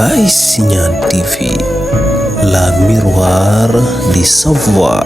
by Signal TV, la miroir du savoir.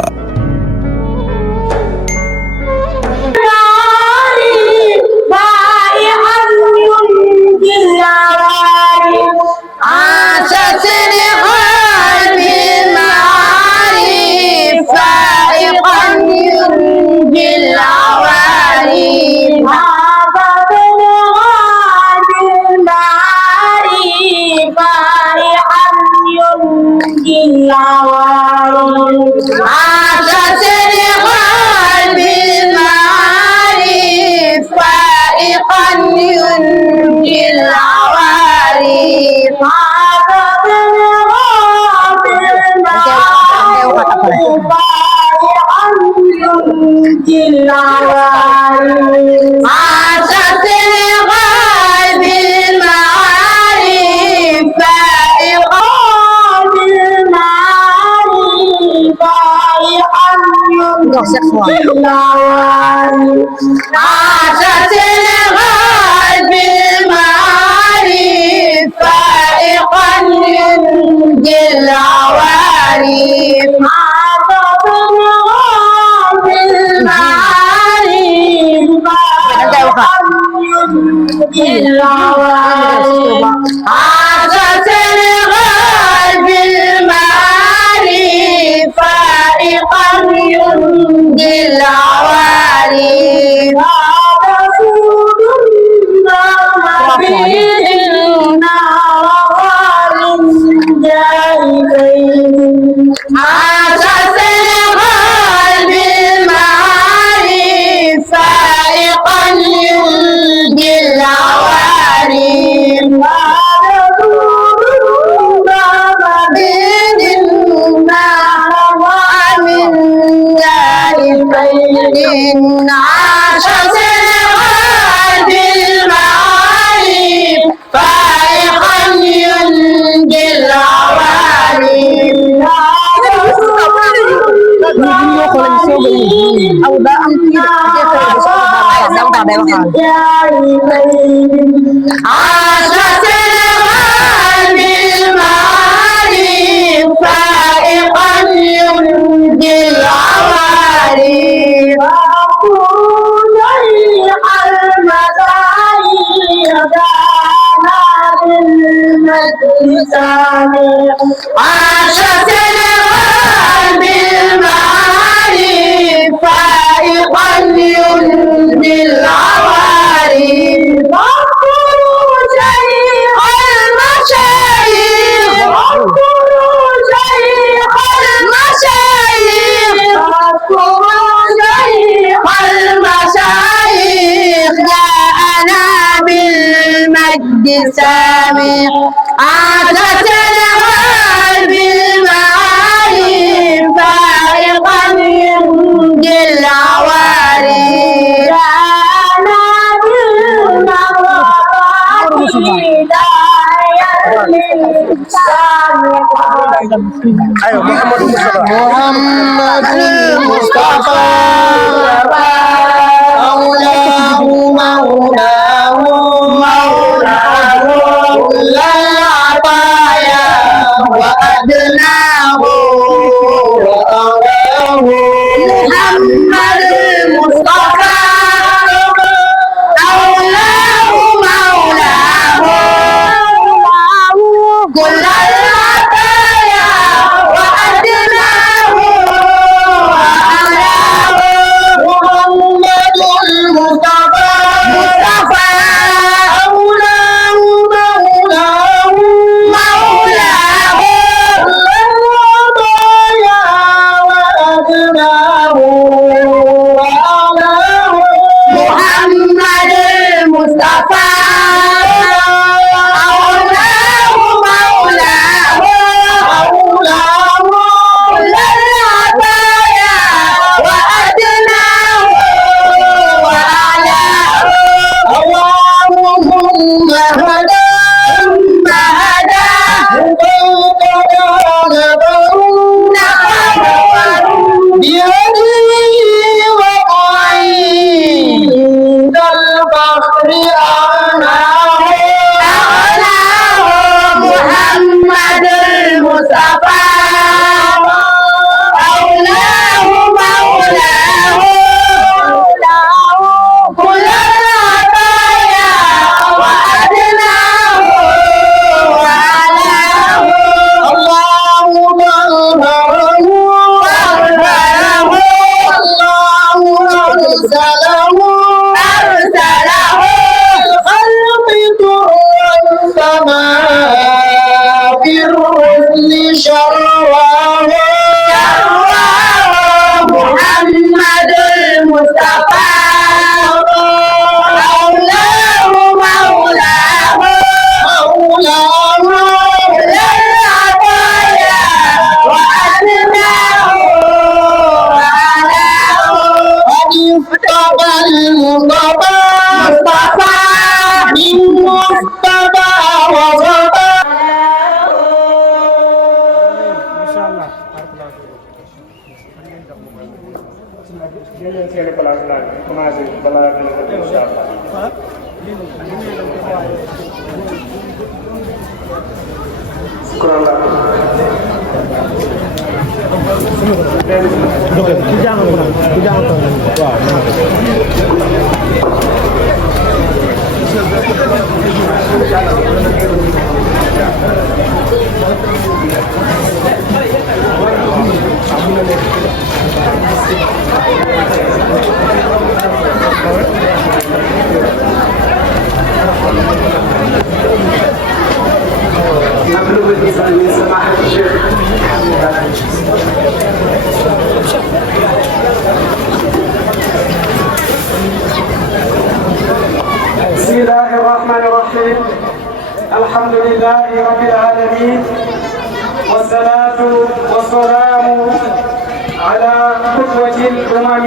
balaa gën a ko incha allah. نطلب الإذن من سماحة الشيخ. بسم الله الرحمن الرحيم. الحمد لله رب العالمين، والصلاة والسلام على قدوة الأمم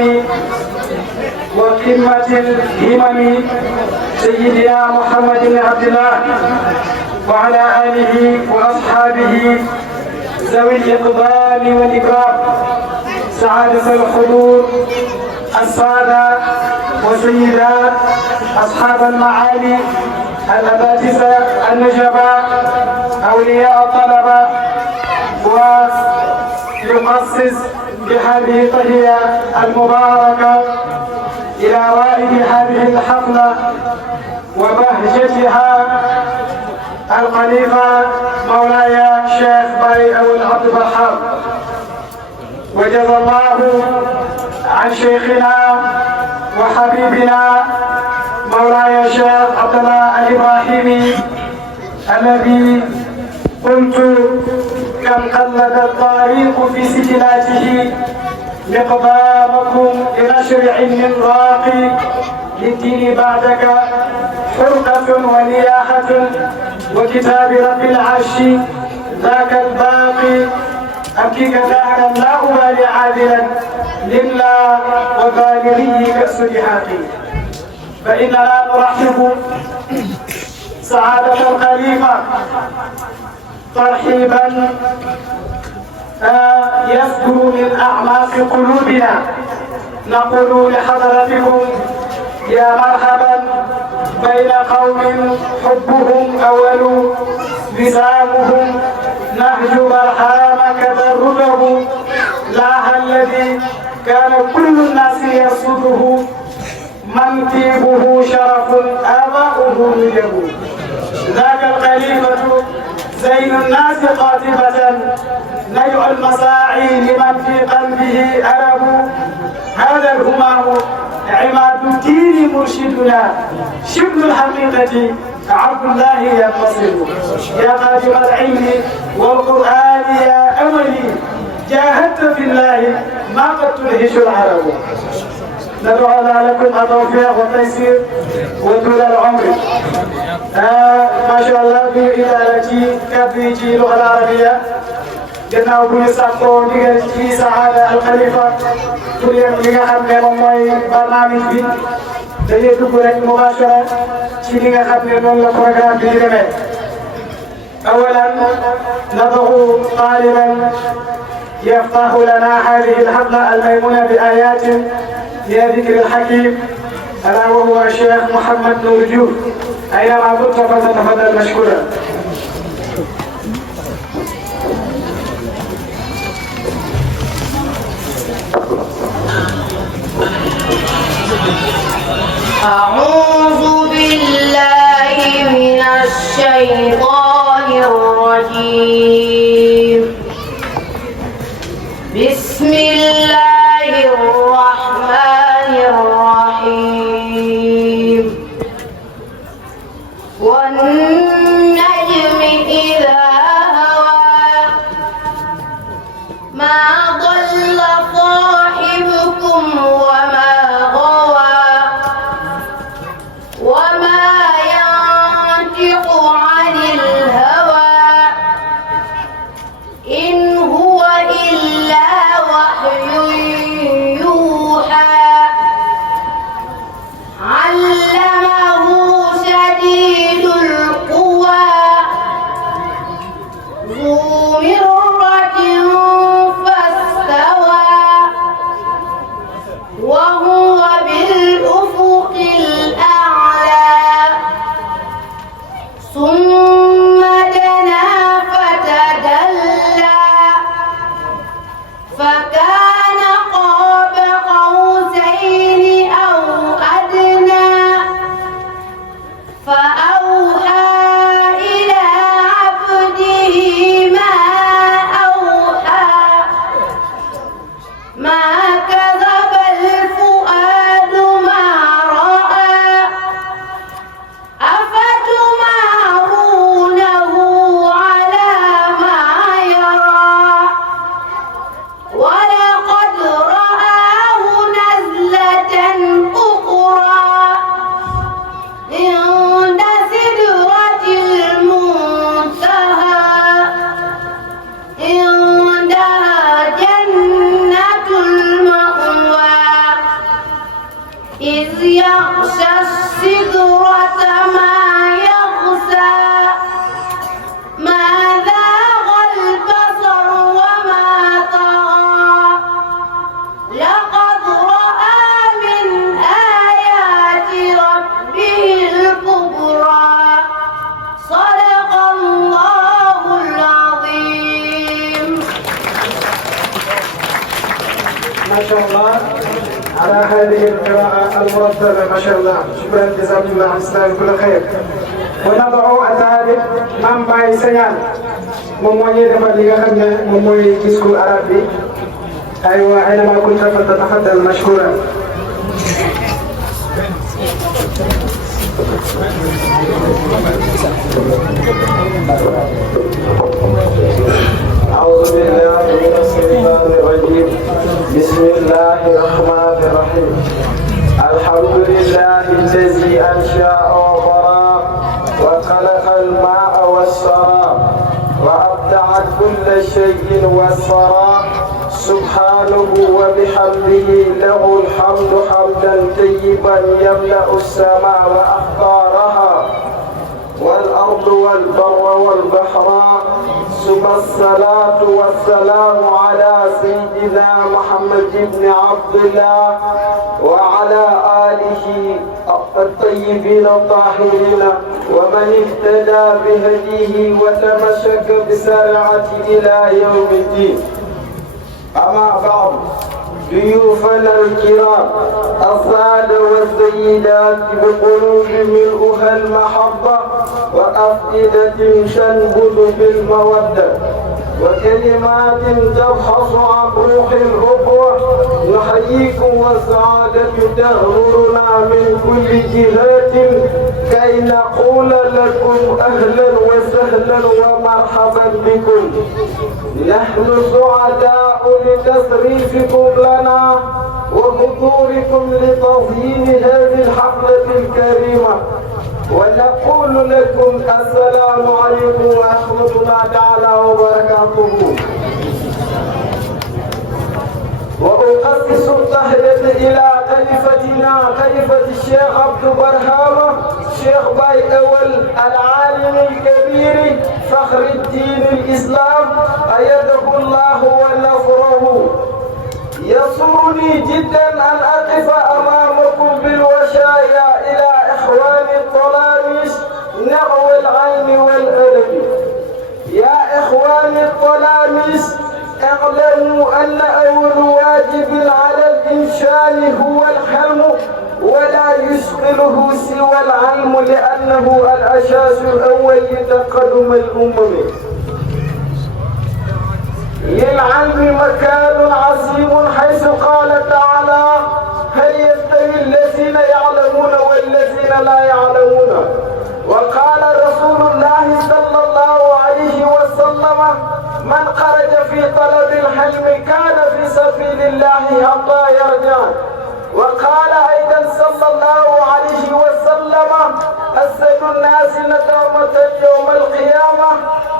وقمة الهمم سيدنا محمد بن عبد الله وعلى آله وأصحابه ذوي الإقبال والإكرام، سعادة الحضور، السادة وسيدات أصحاب المعالي، الأساتذة النجباء، أولياء الطلبة، ويخصص بهذه التحية المباركة إلى رائد هذه الحفلة وبهجتها الخليفة مولاي الشيخ باي أول عبد البحار، وجزا الله عن شيخنا وحبيبنا مولاي الشيخ عبد الله الإبراهيمي الذي قلت كم قلد الطريق في سجلاته مقدامكم لنشر علم راقي للدين بعدك حرقة ونياحة وكتاب رب العرش ذاك الباقي أبكيك دهرا لا أبالي عادلا لله وظالميه كأس جهاقي. فإننا نرحب سعادة الخليفة ترحيبا يصدر من أعماق قلوبنا، نقول لحضرتكم يا مرحبا بين قوم حبهم أول وسامهم نهج برهام كدربه لاها الذي كان كل الناس يرصده منكبه شرف آباؤه نجب. ذاك الخليفة زين الناس قاطبة نجع المساعي لمن في قلبه ألم. هذا الهمام عماد الدين مرشدنا شبل الحقيقة عبد الله ينتصر. يا خادم العلم والقرآن يا أملي جاهدت في الله ما قد تدهش العرب. ندعو لكم التوفيق والتيسير وطول العمر. ما شاء الله بإدارتي كبيجي اللغة العربية gannaaw bu ñu sàkkoo ndigal ci Saada al Khalifa pour yéen li nga xam ne moom mooy barnaamij bi dañuy dugg rek mubashara ci li nga xam ne noonu la programme bi di demee. awalan nad'u taliban yaftahu lana hadhihi al-hafla al-maymuna bi ayatin min dhikr al-hakim ala wa huwa Cheikh Mouhamed Nour Diouf. أينما كنت فلتتفضل مشكورا. أعوذ بالله من الشيطان الرجيم. بسم الله الرحمن الرحيم. والنجم إذا هوى ما ضل صاحبكم وما غوى وما ينطق عن الهوى إن هو إلا وحي ما شاء الله على هذه القراءة المرتبة ما شاء الله. شكرا جزاكم الله عن كل خير. ونضع الثالث مام باي سيان مموي دفع لي خمنا مموي كيسكو عربي. أيوة حينما كنت فتتفضل مشكورا. أعوذ بالله من الشيطان الرجيم. بسم الله الرحمن الرحيم. الحمد لله الذي أنشأ وبرأ وخلق الماء والشراب وأبدع كل شيء والثرى سبحانه وبحمده له الحمد حمدا طيبا يملأ السماء وأخبارها والأرض والبر والبحر ثم الصلاة والسلام على سيدنا محمد بن عبد الله وعلى آله الطيبين الطاهرين ومن اهتدى بهديه وتمسك بسرعته إلى يوم الدين. أما بعد ضيوفنا الكرام السادة والسيدات بقلوب ملؤها المحبة وأفئدة تنبض بالمودة وكلمات تبحث عن روح الأخوة نحييكم والسعادة تغمرنا من كل جهات كي نقول لكم أهلا وسهلا ومرحبا بكم. نحن سعداء لتشريفكم لنا وحضوركم لتظهير هذه الحفلة الكريمة ونقول لكم السلام عليكم ورحمة الله تعالى وبركاته. وأقصص التحية إلى خليفتنا خليفة الشيخ عبد برهامة شيخ باي أول العالم الكبير فخر الدين الإسلام أيده الله ونصره. يسرني جدا أن أقف أمامكم بالوشايا إلى إخوان الطلاميس نحو العلم والأدب. يا إخوان الطلاميس اعلموا أن أول واجب على الإنسان هو الحلم ولا يشغله سوى العلم لأنه الأساس الأول لتقدم الأمم. للعلم مكان عظيم حيث قال تعالى هل يستوي الذين يعلمون والذين لا يعلمون. وقال رسول الله صلى الله عليه وسلم من خرج في طلب الحلم كان في سبيل الله حتى يرجع. وقال أيضا صلى الله عليه وسلم أسد الناس ندامة يوم القيامة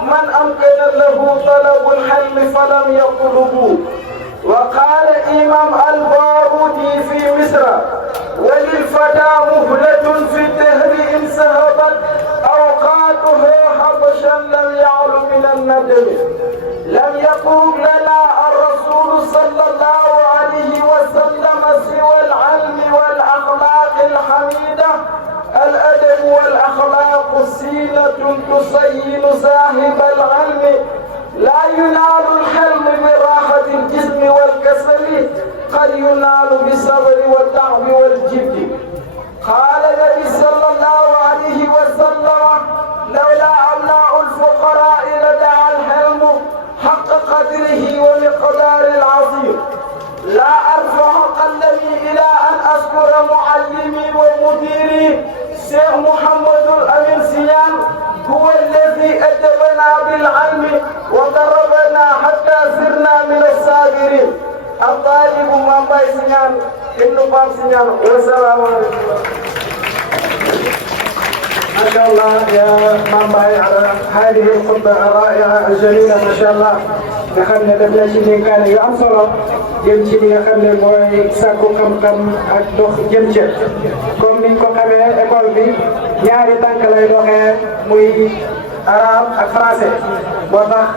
من أمكن له طلب الحلم فلم يطلبه. وقال إمام البارودي في مصر وللفتى مهلة في الدهر إن سهبت أوقاتها حبشا لم يعل من الندم. لم يقوم لنا الرسول صلى الله عليه وسلم سوى العلم والأخلاق الحميدة. الأدب والأخلاق سينة تصين صاحب العلم. لا ينال الحلم براحة الجسم والكسل قد ينال بالصبر والتعب والجد. قال النبي صلى الله عليه وسلم لولا أمناء الفقراء لدعا الحلم حق قدره ومقدار العظيم. لا أرفع قلبي إلى أن أذكر معلمي ومديري شيخ محمد الأمين سيان هو الذي أدبنا بالعلم وضربنا حتى صرنا من الصابرين. الطالب من باي سيان ابن باب سيان. والسلام عليكم. ما شاء الله يا مامباي على هذه الخطبة الرائعة الجميلة ما شاء الله. نخلنا دبنا شيء كان يعصر يمشي نخلنا موي ساكو كم أدخ جمشة. كم من كم école bi ñaari tànk lay doxee muy arabe ak français moo tax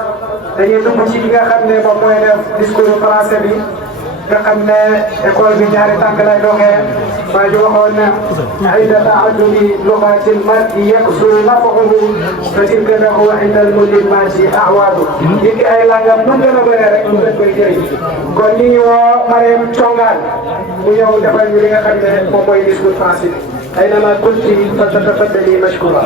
dañuy dugg ci li nga xam ne moom mooy def discours français bi nga xam ne école bi ñaari tànk lay doxee waa ji waxoon na inda ta'addudi lughati al-mar'i yaksuru naf'uhu fa tilka lahu inda al-mulimati a'wadu léegi ay langam nu gën a bëre rek dañ koy jëriñ kon ñu ngi woo Mariam Congaan mu ñëw defal ñu li nga xam ne moom mooy discours français أينما كنت فتتفضلي مشكورا.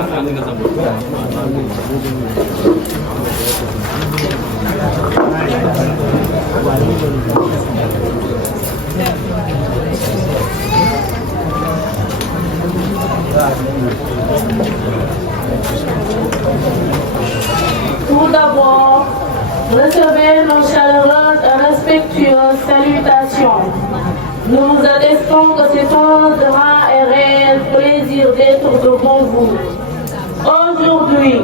Tout d'abord, recevez nos chaleureuses et respectueuses salutations. Nous vous attestons que c'est un grand et réel plaisir d'être devant vous. Aujourd'hui,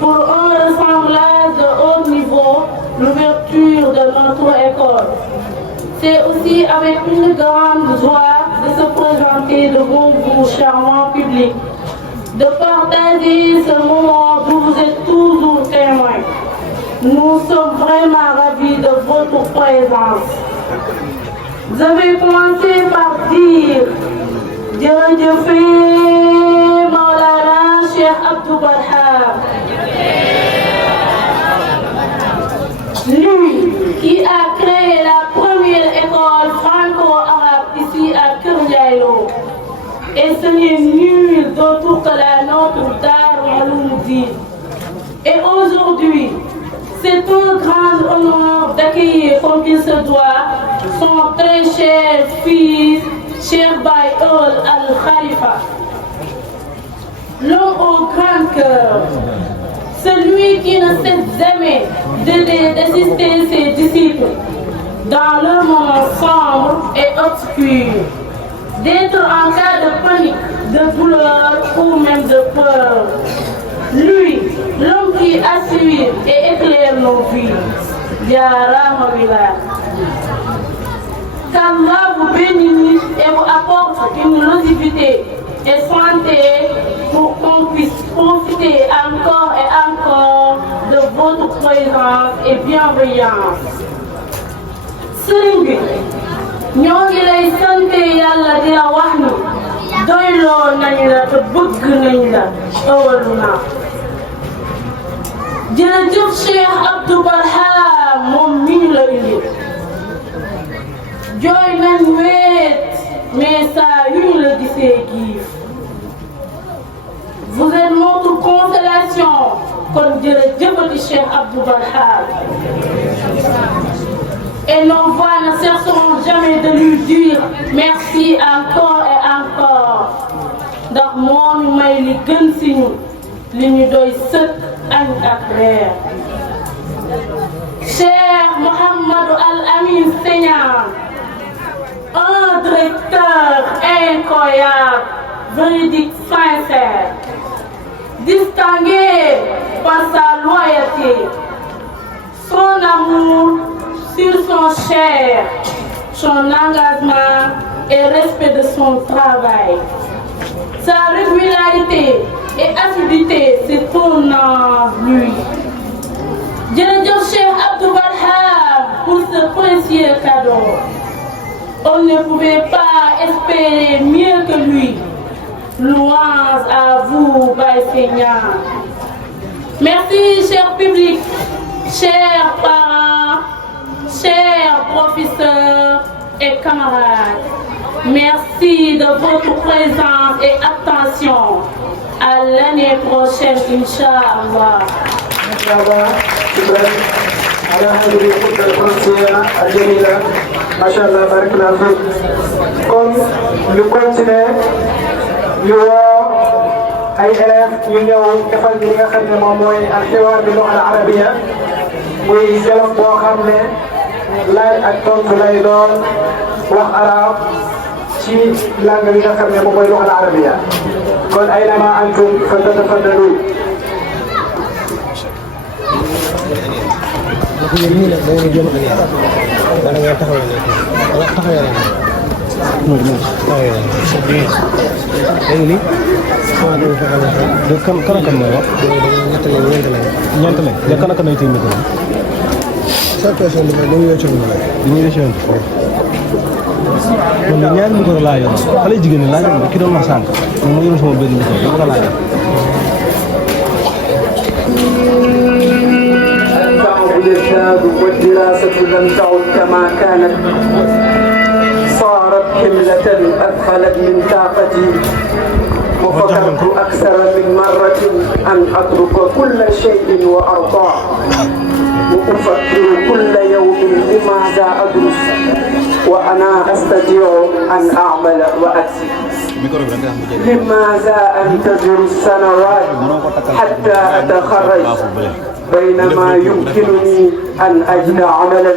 pour un rassemblage de haut niveau, l'ouverture de notre école. C'est aussi avec une grande joie de se présenter devant vous, charmant public, de partager ce moment où vous êtes toujours témoins. Nous sommes vraiment ravis de votre présence. Je vais commencer par dire jërëjëf Maulana Cheikh Abdou Barham. Lui qui a créé la première école franco-arabe ici à Kër Ndiaye Lo. Et ce n'est nul d'autre que la nôtre Darou Mouhty. Et aujourd'hui, c'est un grand honneur d'accueillir comme il se doit son très cher fils, Cheikh Baye Eul Al Khalifa. L'homme au grand cœur, celui qui ne cesse jamais d'assister ses disciples dans leur moment sombre et obscur, d'être en cas de panique, de douleur ou même de peur. Lui, l'homme qui assure et éclaire nos vies. Jaarama Bilal. Qu'Allah vous bénisse et vous apporte une longévité et santé pour qu'on puisse profiter encore et encore de votre présence et bienveillance. Sëriñ bi ñoo ngi lay sant Yàlla di la wax ni doyloo nañ la te bëgg nañ la ëwalu naa. jërëjëf Cheikh Abdou Barham moom mi ñu la indi jooy nañ weet mais saa yu ñu la gisee giif. Vous êtes notre consolation kon jërëjëfati Cheikh Abdou Barham. Et nos voix ne cesseront jamais de lui dire merci encore et encore ndax moo ñu may li gën si ñun li ñu doy sëkk añ ak reer. Cheikh Mouhamadou Al Amin Senior, un directeur incroyable, véridique, sincère, distingué par sa loyauté, son amour sur son chair, son engagement et respect de son travail. Sa régularité et assiduité, c'est pour lui. Jërëjëf Cheikh Abdou Barham pour ce précieux cadeau. On ne pouvait pas espérer mieux que lui. Louange à vous, Baye Seigneur. Merci, cher public, chers parents, chers professeurs et camarades. Merci de votre présence et attention. À l'année prochaine, Inch'Allah. Inch'Allah, Ibrahim, على هذه الخطة الفرنسية الجميلة ما شاء الله بارك الله فيك. comme ñu continuer ñu woo ay élèves ñu ñëw defal li nga xam ne moom mooy alxiwaar bi luxa al arabiya muy dialogue boo xam ne laaj ak tontu lay doon wax arab ci langue bi nga xam ne moom mooy luxa al arabiya kon aynama antum fatatafaddalu. léegi nag da ngeen jëm ak yàlla da ngeen taxawee léegi taxawee la taxawee la léegi nii de kan kan mooy wax ñeent lañ de kan ay téeméer sa question bi dañuy wéccu ñu lay foofu kon ñaari micro laa yor xale jigéen ñi laa yor ki doon wax sànq moom ma yor sama benn micro dama ko laa yor. التعب يزداد والدراسة لم تعد كما كانت صارت حملة أثقلت من طاقتي وفكرت أكثر من مرة أن أترك كل شيء وأرضاه وأفكر كل يوم لماذا أدرس وأنا أستطيع أن أعمل وأكسب لماذا أنتظر السنوات حتى أتخرج بينما يمكنني أن أجد عملا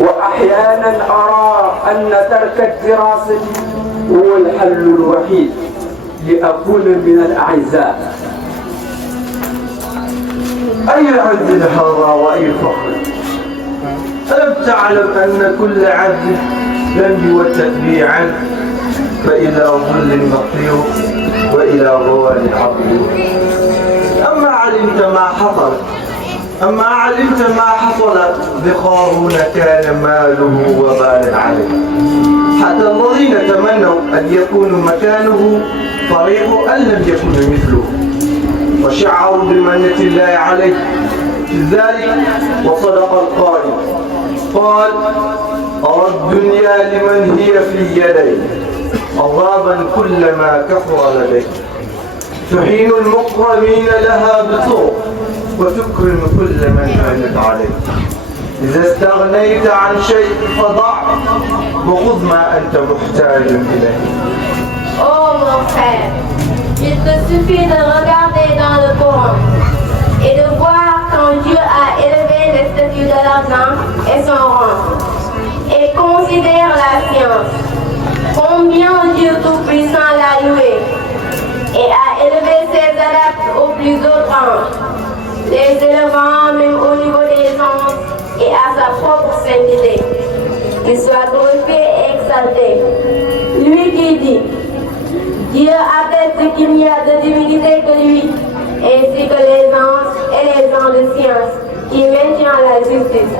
وأحيانا أرى أن ترك الدراسة هو الحل الوحيد لأكون من الأعزاء. أي عز هذا وأي فخر؟ ألم تعلم أن كل عبد ذنب والتتبيع فإلى ظل مطير وإلى ضوال عظيم. أما علمت ما حصل بقارون كان ماله وبالا عليه حتى الذين تمنوا أن يكونوا مكانه فرحوا أن لم يكونوا مثله وشعروا بمنة الله عليه في ذلك. وصدق القائل قال أرى الدنيا لمن هي في يدي عذابا كلما كفر لديه تحين المكرمين لها بطوق وتكرم كل من عملت عليه. إذا استغنيت عن شيء فضع وخذ ما أنت محتاج إليه. Oh mon frère, il te suffit de regarder dans le Coran et de voir quand Dieu a élevé le statut de l'argent et son rang. Et considère la science, combien Dieu Tout-Puissant l'a loué et a élevé ses adeptes au plus haut rang, les élevant même au niveau des anges et à sa propre sainteté. Qu'il soit glorifié et exalté. Lui qui dit, Dieu atteste qu'il n'y a de divinité que lui, ainsi que les anges et les gens de science qui maintiennent la justice.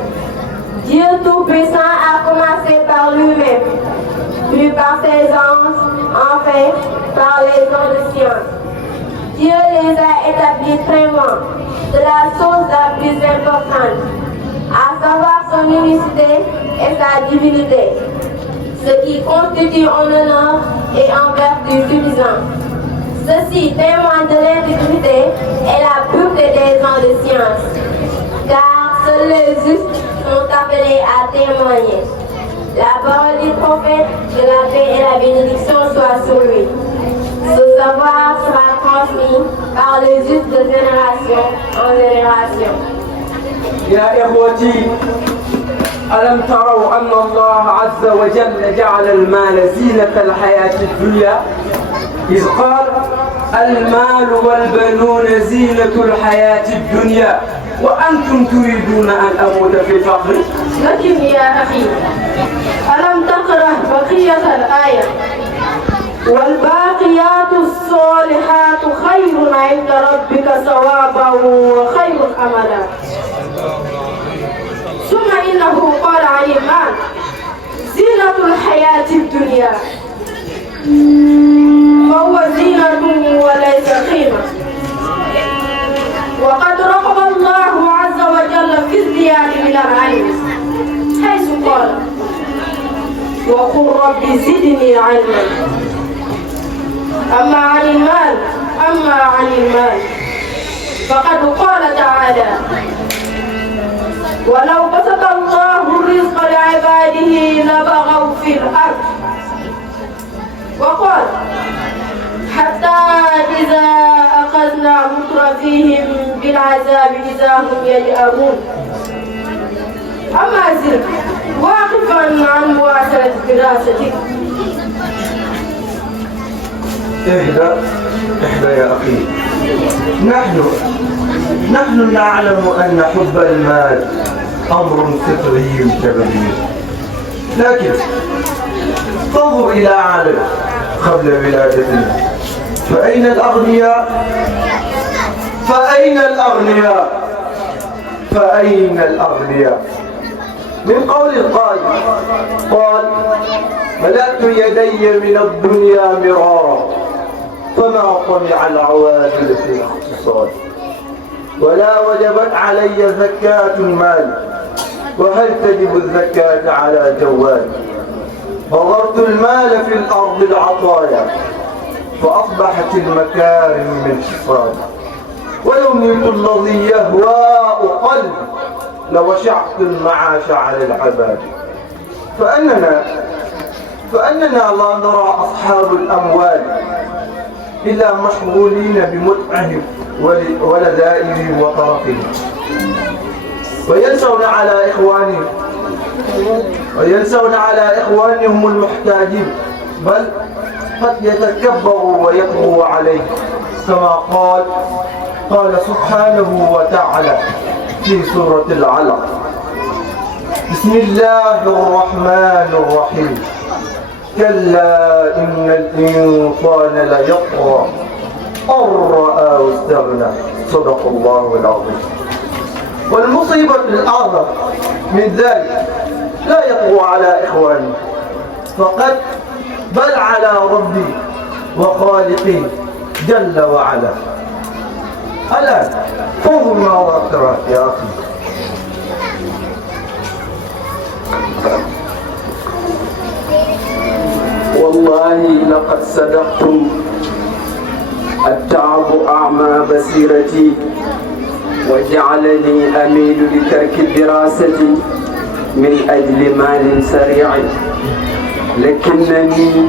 Dieu Tout-Puissant a commencé par lui-même, puis par ses anges, enfin par les gens de science. Dieu les a établis très loin de la chose la plus importante, à savoir son unicité et sa divinité, ce qui constitue en honneur et en vertu suffisant. Ceci témoigne de l'intégrité et la pureté des gens de science, car seuls les justes sont appelés à témoigner. La parole du prophète, que la paix et la bénédiction soient sur lui. Ce savoir sera transmis par les justes de génération en génération. يا إخوتي ألم تروا أن الله عز وجل جعل المال زينة الحياة الدنيا إذ قال المال والبنون زينة الحياة الدنيا وأنتم تريدون أن أموت في فقر. لكن يا أخي ألم تقرأ بقية الآية والباقيات الصالحات خير عند ربك ثوابا وخير أملا. ثم إنه قال عن المال زينة الحياة الدنيا فهو زينة وليس قيمة. وقد رغب الله عز وجل في ازدياد من العلم حيث قال وقل رب زدني علما. أما عن المال فقد قال تعالى ولو بسط الله الرزق لعباده لبغوا في الأرض. وقال حتى إذا أخذنا مترفيهم بالعذاب إذا هم يجأرون. أما زل واقفا عن مواصلة دراستك. اهدى يا أخي. نحن نعلم أن حب المال أمر فطري كبير، لكن انظر إلى عالم قبل ولادتنا فأين الأغنياء؟ من قول القائل قال ملأت يدي من الدنيا مرارا فما طمع العوادل في الاقتصاد ولا وجبت علي زكاة المال وهل تجب الزكاة على جوال بذرت المال في الأرض العطايا فأصبحت المكارم من حصاد ولو نلت الذي يهواء قلب لوشعت المعاش على العباد فأننا لا نرى أصحاب الأموال إلا مشغولين بمتعهم ولذائذهم وطرفهم وينسون على إخوانهم المحتاجين بل قد يتكبروا ويطغوا عليه كما قال سبحانه وتعالى في سورة العلق بسم الله الرحمن الرحيم كلا إن الإنسان ليطغى أن رآه استغنى صدق الله العظيم. والمصيبة الأعظم من ذلك لا يطغى على إخوانه فقط بل على ربي وخالقي جل وعلا. الآن فوضوا المواقع يا أخي. والله لقد صدقتم التعب أعمى بصيرتي وجعلني أميل لترك الدراسة من أجل مال سريع لكنني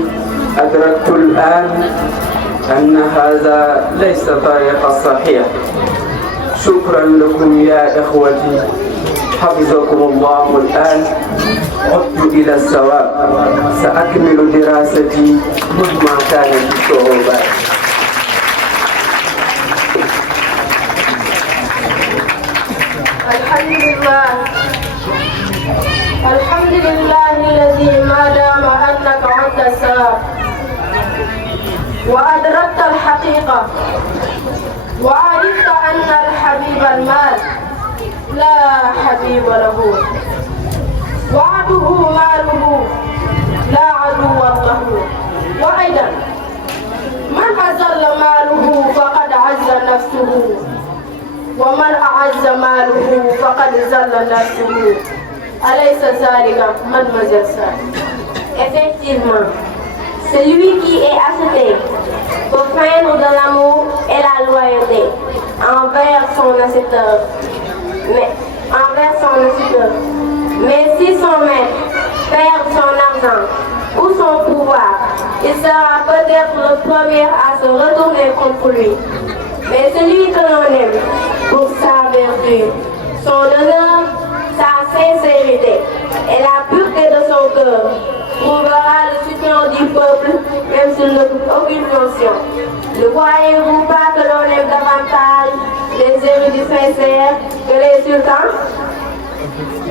أدركت الآن أن هذا ليس طريق الصحيح. شكرا لكم يا إخوتي حفظكم الله. الآن عدت إلى الصواب سأكمل دراستي مهما كانت الصعوبات. الحمد لله الذي ما دام أنك عدت الصواب وأدركت الحقيقة وعرفت أن الحبيب المال لا حبيب له وعدو ماله لا عدو له. وأيضا من أذل ماله فقد عز نفسه ومن أعز ماله فقد ذل نفسه. أليس ذلك mademoiselle Sarr? Effectivement, celui qui est acheté pour feindre de l'amour et la loyauté envers son acheteur. Mais si son maître perd son argent ou son pouvoir, il sera peut-être le premier à se retourner contre lui. Mais celui que l'on aime pour sa vertu, son honneur, sa sincérité et la pureté de son cœur trouvera le soutien du peuple, même s'il ne trouve aucune fonction. Ne croyez-vous pas que l'on aime davantage les érudits sincères que les sultans?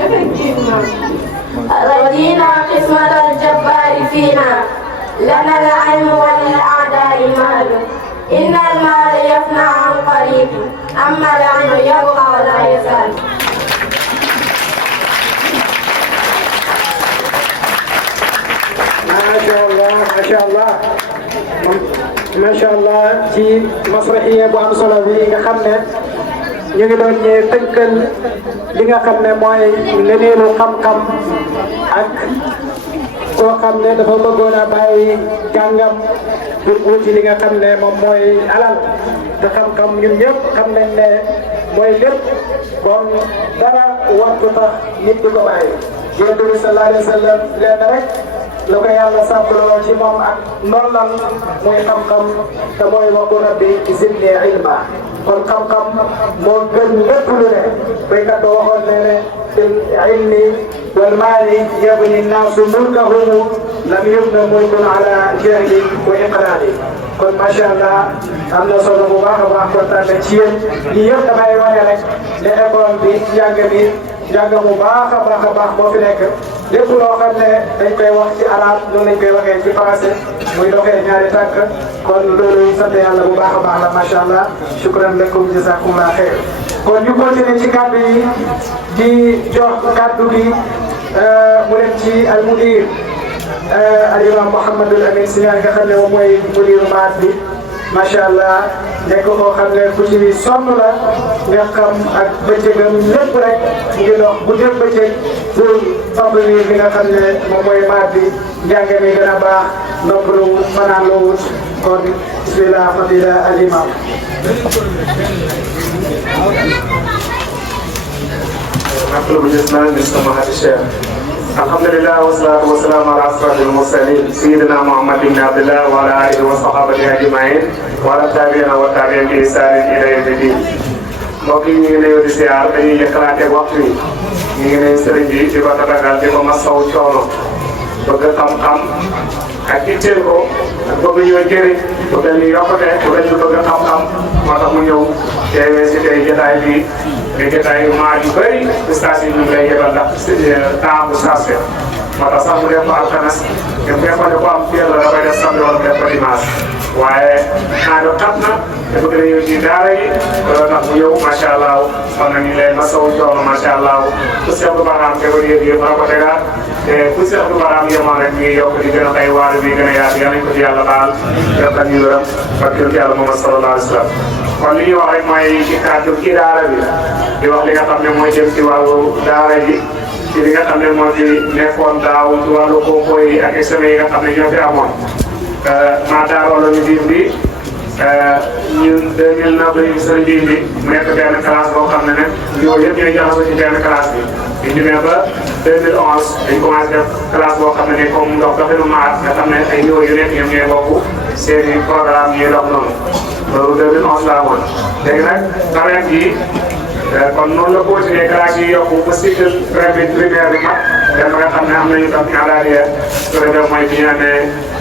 Effectivement. رضينا قسمة الجبار فينا لنا العلم وللأعداء مال إن المال يفنى عن قريب أما العلم يبقى ولا يزال. ما شاء الله ci masrahiya bu am solo bi nga xam ne ñu ngi doon ñëw tënkal li nga xam ne mooy ngëneelu xam-xam ak koo xam ne dafa bëggoon a bàyyi jàngam pour wuti li nga xam ne moom mooy alal te xam-xam ñun ñëpp xam nañ ne mooy lépp kon dara wartu tax nit di ko bàyyi. Yonent bi sallallahu alayhi wa sallam leen rek la ko yàlla sàmploo ci moom ak ndollan muy xam-xam te mooy waxu rabbi zidni ilma. kon xam-xam moo gën lépp lu ne béykat ba waxoon ne ne bil ilmi wal maali yabni naasu mulkahum lam yubna mulkun ala jahli wa iqraari. kon macha allah am na solo bu baax a baax kontaan nañ ci yéen lii yëpp damay wane rek ne école bi njàng mu baax a baax moo fi nekk. lépp loo xam ne dañ koy wax ci arab noonu lañ koy waxee ci français muy doxee ñaari tànk kon loolu sant yàlla bu baax a baax la macha allah shukran lakum jazakumullah xeer. kon ñu continuer ci kàddu yi di jox kàddu gi mu dem ci al mudir al imam Mouhamadul Amin Siñaan nga xam ne moom mooy mudir maat bi macha allah nekk koo xam ne ku ci sonn la nga xam ak bëccëgam lépp rek ngi dox bu dee bëccëg pour parvenir li nga xam ne moom mooy maat bi njàng mi gën a baax noppalu fanaan loo wut kon bismillah fadila al imam نطلب الإسلام من سماحة الشيخ. الحمد لله والصلاة والسلام على أشرف المرسلين سيدنا محمد بن عبد الله وعلى آله وصحبه أجمعين وعلى التابعين والتابعين بإحسان إلى يوم الدين. mbokk yi ñu ngi nuyu di ziar dañuy yëkkalaate waxtu yi ñu ngi nuyu sëriñ bi di ko tatagal di ko masawu coono bëgg xam-xam ak itteel ko ak bëgg ñoo jëriñ bëgg ñu yokkute bëgg ñu bëgg xam-xam moo tax mu ñëw teewee si tey jotaay bi di jotaay maa yu bëri station yi ñu ngi lay yebal ndax temps bu chargé moo tax sax mu def ko alxames te bu fekkoon ne ko am fiir la dafay def samedi wala def ko dimanche waaye naa do xat na te bëgg na ñëw ci daara yi loolu tax mu ñëw macha allah xam na ñu leen masawu coono macha allah ku Cheikh Abdou Barham te ko yëg yëpp na ko tegaat te ku Cheikh Abdou Barham yemoon rek ñu ngi yokk di gën a xëy waar bi gën a yaatu yal nañu ko ci yàlla baal yokkal ñu wéram barkeel ci yàlla Muhammad sallallahu alayhi wa sallam kon li ñuy wax rek mooy ci kàddu ci daara bi di wax li nga xam ne mooy jëm ci wàllu daara ji ci li nga xam ne moo fi nekkoon daaw ci wàllu concours yi ak examen yi nga xam ne ñoo fi amoon maa daaroo la ñu dindi ñun 2009 la ñu sëriñ dindi mu nekk benn classe boo xam ne ne ñoo yëpp ñooy jaxasoo ci benn classe bi ñu demee ba 2011 dañ commencé def classe boo xam ne ne comme ndox doxinu maat nga xam ne ay niveau yu nekk ñoom ñooy bokk seen i programme ñuy dox noonu loolu 2011 la amoon léegi nag nawet yi kon noonu la continué classe yi yokku ba cycle primaire bi mat dem ba nga xam ne am nañu tam i'dadiya su ko defee mooy bi ñu amee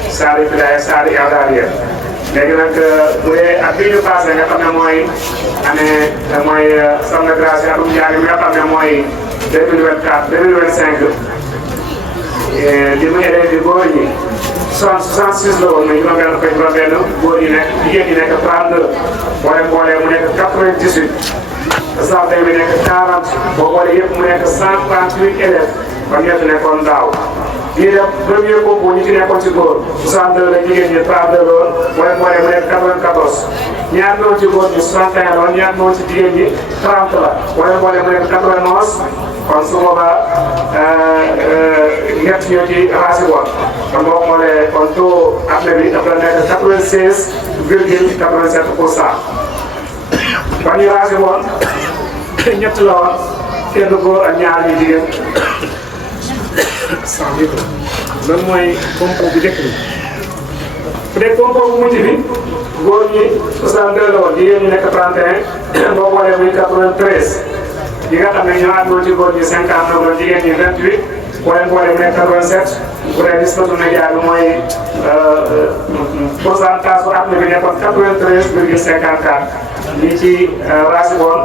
saari bidaaya saari i'dadiya léegi nag bu dee at bii ñu passé nga xam ne mooy année mooy soxna Grace atum ñaari mi nga xam ne mooy 2024 2025 li mu élèves yi góor ñi 66 la woon mais juróom-benn fay juróom-benn góor yi nekk jigéen ñi nekk 32 boolee mu nekk 98 sax day bi nekk 40 boo boolee yëpp mu nekk 138 élèves kon ñoo fi nekkoon daaw lii def premier concours ñi ci nekkoon ci góor 62 la jigéen ñi 32 la woon boolee mu nekk 94 ñaar ñoo ci góor ñi 61 la woon ñaar ñoo ci jigéen ñi 30 la boolee mu nekk 91 kon su boobaa ñett ñoo ci raasi woon kon boo xoolee kon taux appel bi dafa nekk 96,87%. kon ñu raasi woon ñett la woon kenn góor ak ñaar ñu jigéen 100 litres loolu mooy concours bu njëkk bi. bu dee concours bu mujj bi góor ñi 62 la woon jigéen ñi nekk 31 boo xoolee muy 93. ñi nga xam ne ñoo àndoon ci góor ñi 59 la jigéen ñi 28 boo leen boolee mu nekk 87 bu dee nisbatu média bi mooy pourcentage bu at bi nekkoon 93,54 ñi ci raasi woon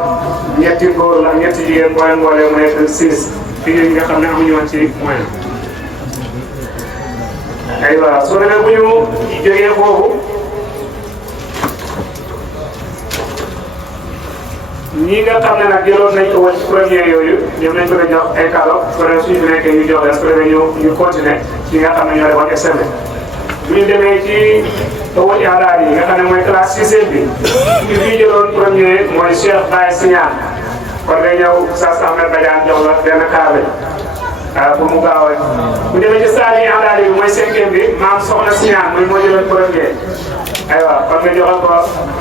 ñetti góor la ñetti jigéen boo leen boolee mu nekk 6 jigéen ñi nga xam ne amuñu woon ci moyen. aywa soo demee bu ñu jógee foofu ñi nga xam ne nag jëloon nañ ko woon ci premier yooyu ñoom lañ bëgg a jox ay kàlla su ko defee suñu fi nekkee ñu jox leen su ko defee ñu continuer ci nga xam ne ñoo defoon examen bu ñu demee ci woon i'daad yi nga xam ne mooy classe 6e bi ki fi jëloon premier mooy Cheikh Baye Signane kon day ñëw Oustaz Ahmed Badiane jox la benn kaar pour mu gaaw a bu demee ci salle yi i'daad bi mooy 5e bi maam Soxna Signane mooy moo jëloon premier aywa kon nga joxal ko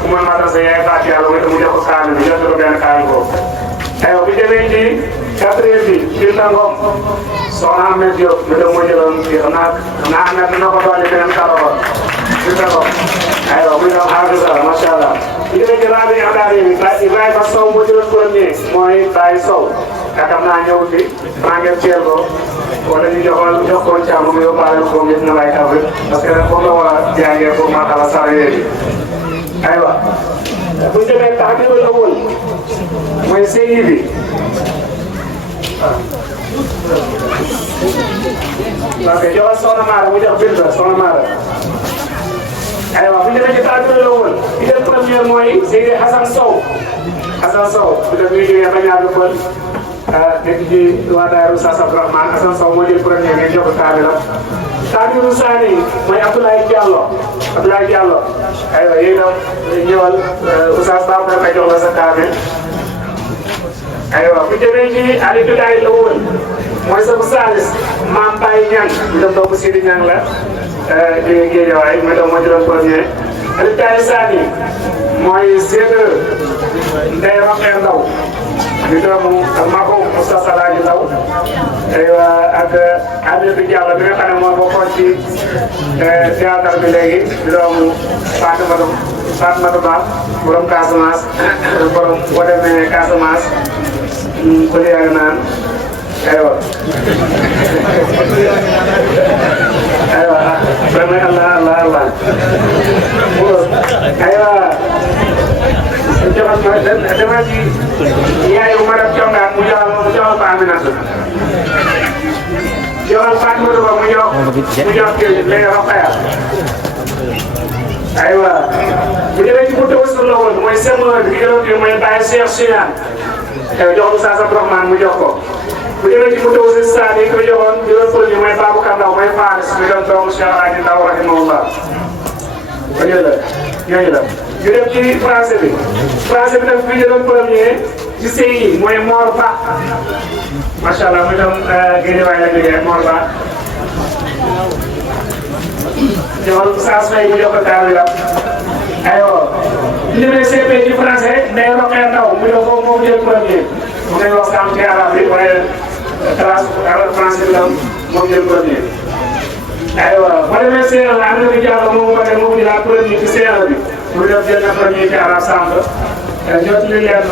ku mën maa tase yaay baat yàlla mu jox ko kaamil bi jox ko benn kaamil boobu. aywa bu demee ci 4e bi Binta Ngom soxna Ahmed Diop mi dem moo jëloon kii xam naa Ahmed dina ko dolli beneen kàlla ko Binta Ngom aywa muy doon alhamdulilah macha allah. bu demee ci rajo i'daad yi Ibrahima Sow moo jëloon premier mooy Baye Sow yaakaar naa ñëw fi Franguette Thiel ko wala ñu jox ko Thiam mu yóbbaale ko ngir na lay taw parce que nag foofu la war a jàngee pour ma xala saa yooyu aywa bu ñu demee tax di la woon mooy CI bi ok joxal Soxna Mara mu jox Binta Soxna Mara aywa bu ñu demee ci tax di la woon ki def premier mooy Seydi Hassan Sow bu def ñuy jógee ba ñaar pël nekk ci waa Daaru Oustaz Abdourahmane Assane Sow moo jël premier ngeen jox ko kaamilam Tabiru Sani mooy Abdoulaye Diallo aywa yéen a ñëwal Oustaz Babacar may jox la sa kaamil aywa bu demee ci Aliou Daay la woon mooy sa bu Salis Maam Baye Niang ñu dem doomu Sidi Niang la jógee Guédiawaye mooy doon moo jëloon premier Aliou Daay Sani mooy séeréer Ndeye Rokhaya Ndaw di doomu ak Mako Oustaz Alaaji Ndaw aywa ak Aliou Diallo bi nga xam ne moo bokkoon ci théâtre bi léegi di doomu Fatou Ba borom Casamance borom boo demee Casamance ba léegi naan aywa vraiment Allah aywa dama ci yaayu madame Thiongaan mu joxal ko Aminata joxal Fatou Ba mu jox kii léegi Rokhaya aywa bu demee ci buntu Ousseynou la woon mooy semeur bi ki doon mooy Baye Cheikh Signane jox Oustaz Abdourahmane mu jox ko bu demee ci buntu Ousseynou Sane yi ko joxoon di doon produit mooy Babacar Ndaw mooy Faris mi doon doomu Cheikh Alaaji Ndaw rahimahullah ñooñu la ñu dem ci français bi tam fi ñu doon premier ci CI mooy Mor Ba macha allah muy doon Guédiawaye la jógee Mor Ba joxal Saas Faye mu jox ko kaamilam aywa ñu demee CP ci français Ndeye Rokhaya Ndaw mu jox ko moom jël premier mu ngi wax sànq ci arabe bi waaye classe français bi tam moom jël premier aywa boo demee CR la am na lu jàll moom mu bëgg moom jëlaat premier ci CR bi mu def jël na premier ci arabe sànq jot li leen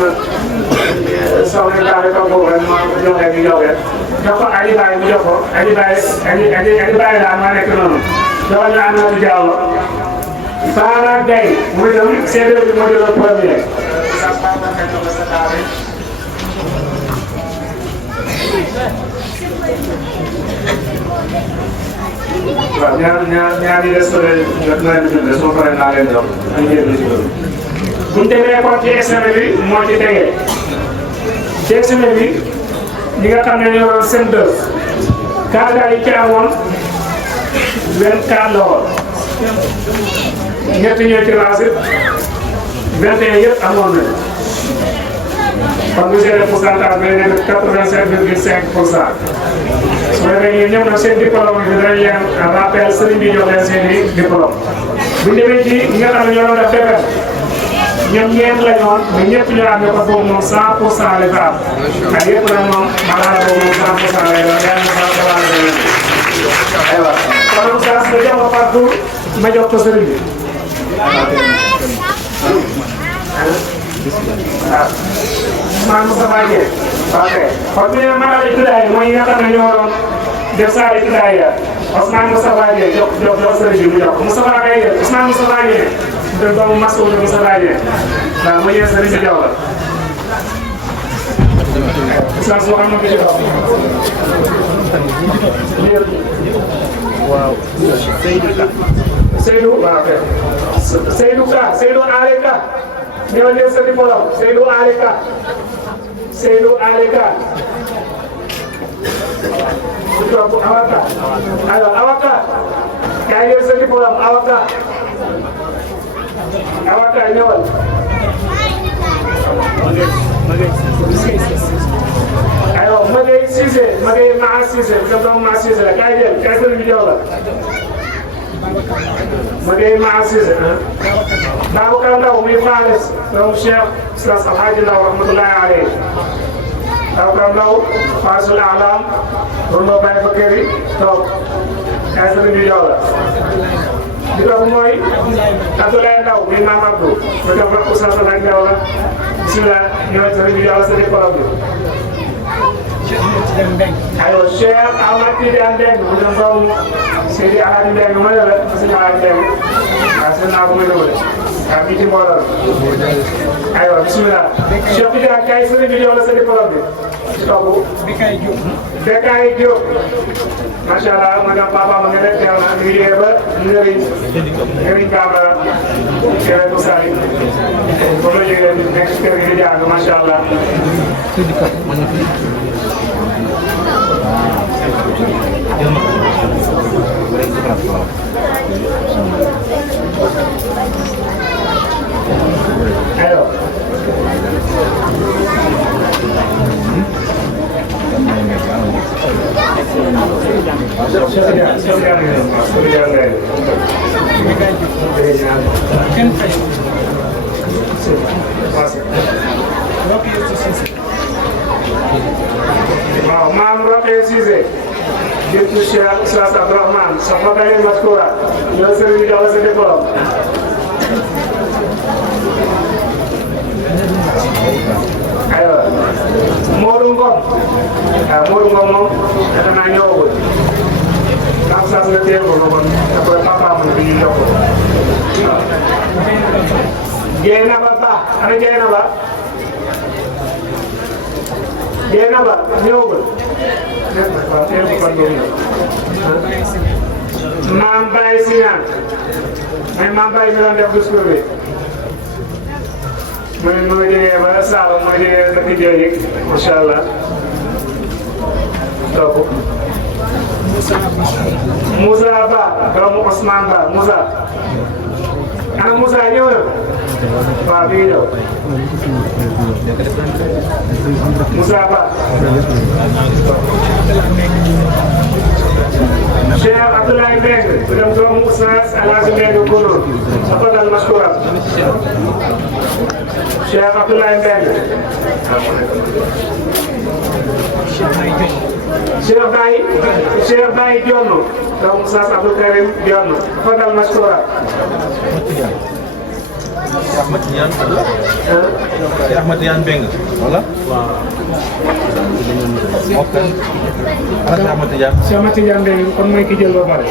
soxna Ndao toog boobu rek ma jox leen ñu jox leen jox ko Aliou Baye mu jox ko Aliou Baye laa ma nekk noonu joxal ñu am na lu jàll Fara Gaye muy dem CDE bi moo jëloon premier. waaw ñaar yi des ko leen jot naa leen bind su ma paree naa leen jox ñu jël ci loolu. bu ñu demee kon ci examen bi moo ci tegee ci examen bi ñi nga xam ne ñoo doon seen dëkk candidat yi ci amoon 24 la woon ñetti ñooy ci lancé 21 yëpp amoon nañu kon bu seetlee pourcentage bi nekk 87,5%. su ko defee ñoom nag seen diplôme bi dinañ leen rappel sëriñ bi jox leen seen i diplôme bu ñu demee ci ñi nga xam ne ñoo doon def defar ñoom ñeent la ñu woon mais ñëpp ñu amee ko foofu moom 100% la fa am ak yëpp nag moom maanaam boobu moom 100% lay doon yaa ngi ko faral di leen aywa kon Oustaz nga jox ko partout ma jox ko sëriñ bi. maa Moussa Badji ok kon bu ñu nee Mara Ibtidaay mooy ñi nga xam ne ñoo doon def saa Ibtidaay ya Ousmane Moussa Badji jox sëriñ bi mu jox ko Moussa Badji Ousmane Moussa Badji te doomu Masou de Moussa Badji waaw mu ñëwee sëriñ bi jox la. Oustaz boo xam ne bii jox waaw Seydou waaw kay Seydou Ka Seydou Ale Ka ñëwal leen sa diplôme Seydou Ale Ka Seydou Ale Ka su toog Awaka aywa Awaka kaay leen sa diplôme Awaka ñëwal aywa Maguette Cissé Maguette Maa Cissé sa doom Maa Cissé la kaay jël kaay sëriñ bi jox la Maguette Maa Cissé Babacar Ndaw muy Fares doomu Cheikh Oustaz Alhaji Ndaw rahmatullahi alayhi Babacar Ndaw Fasul Alam Rondo Baye Bakary toog kaay sëriñ bi jox la di toog mooy Abdoulaye Ndaw muy Mame Abdou ma jox la Oustaz Alhaji Ndaw la bisimilah ñëw sëriñ bi jox la sa diplôme bi aywa Cheikh Ahmad Tidiane Mbengue mu doon Seydi Alhaji Mbengue ma ne la Seydi Alhaji Mbengue waaw seen naa ko ma waaw mi ci mbooloo aywa bisimilah Cheikh Tidiane kay sëriñ bi jox la sa diplôme bi ci topp Bekkaay Diop macha allah ma dem papa ma nga def teew na ñu liggéey ba njëriñ Bambara Kéré Moussa yi comme la jógee nekk ci kër gi di jàng macha allah aywa waaw maam Roqe Cissé bintu Cheikh Oustaz Abdourahmane soxna Baye Maskoura ñoo sëriñ bi jox la sa diplôme aywa Modou Ngom waaw Modou Ngom moom defe naa ñëwagul ndax saa nga téye ko kon après papa mu ne bii jox ko waaw. Dieynaba Ba ana Dieynaba Dieynaba ñëwagul waaw téye ko kon doomu Maam Baye Signane mais Maam Baye mi doon def discours bi mooy jógee ba Saalum mooy jógee dëkk Dieng macha allah topp Moussa Ba doomu Ousmane Ba Moussa ana Moussa ñëw na waaw bii ñëw Moussa Ba Cheikh Abdoulaye Mbengue bu dem doomu Oustaz Alhaji Mbengue Kono tafadal mashkouran Cheikh Abdoulaye Mbengue Cheikh Baye Dionno doomu Oustaz Abdou Karim Dionno tafadal mashkouran Cheikh Ahmad Tidiane Mbengue wala ok ala Cheikh Ahmad Tidiane Cheikh Ahmad Tidiane Mbengue kon mooy ki jël ba pare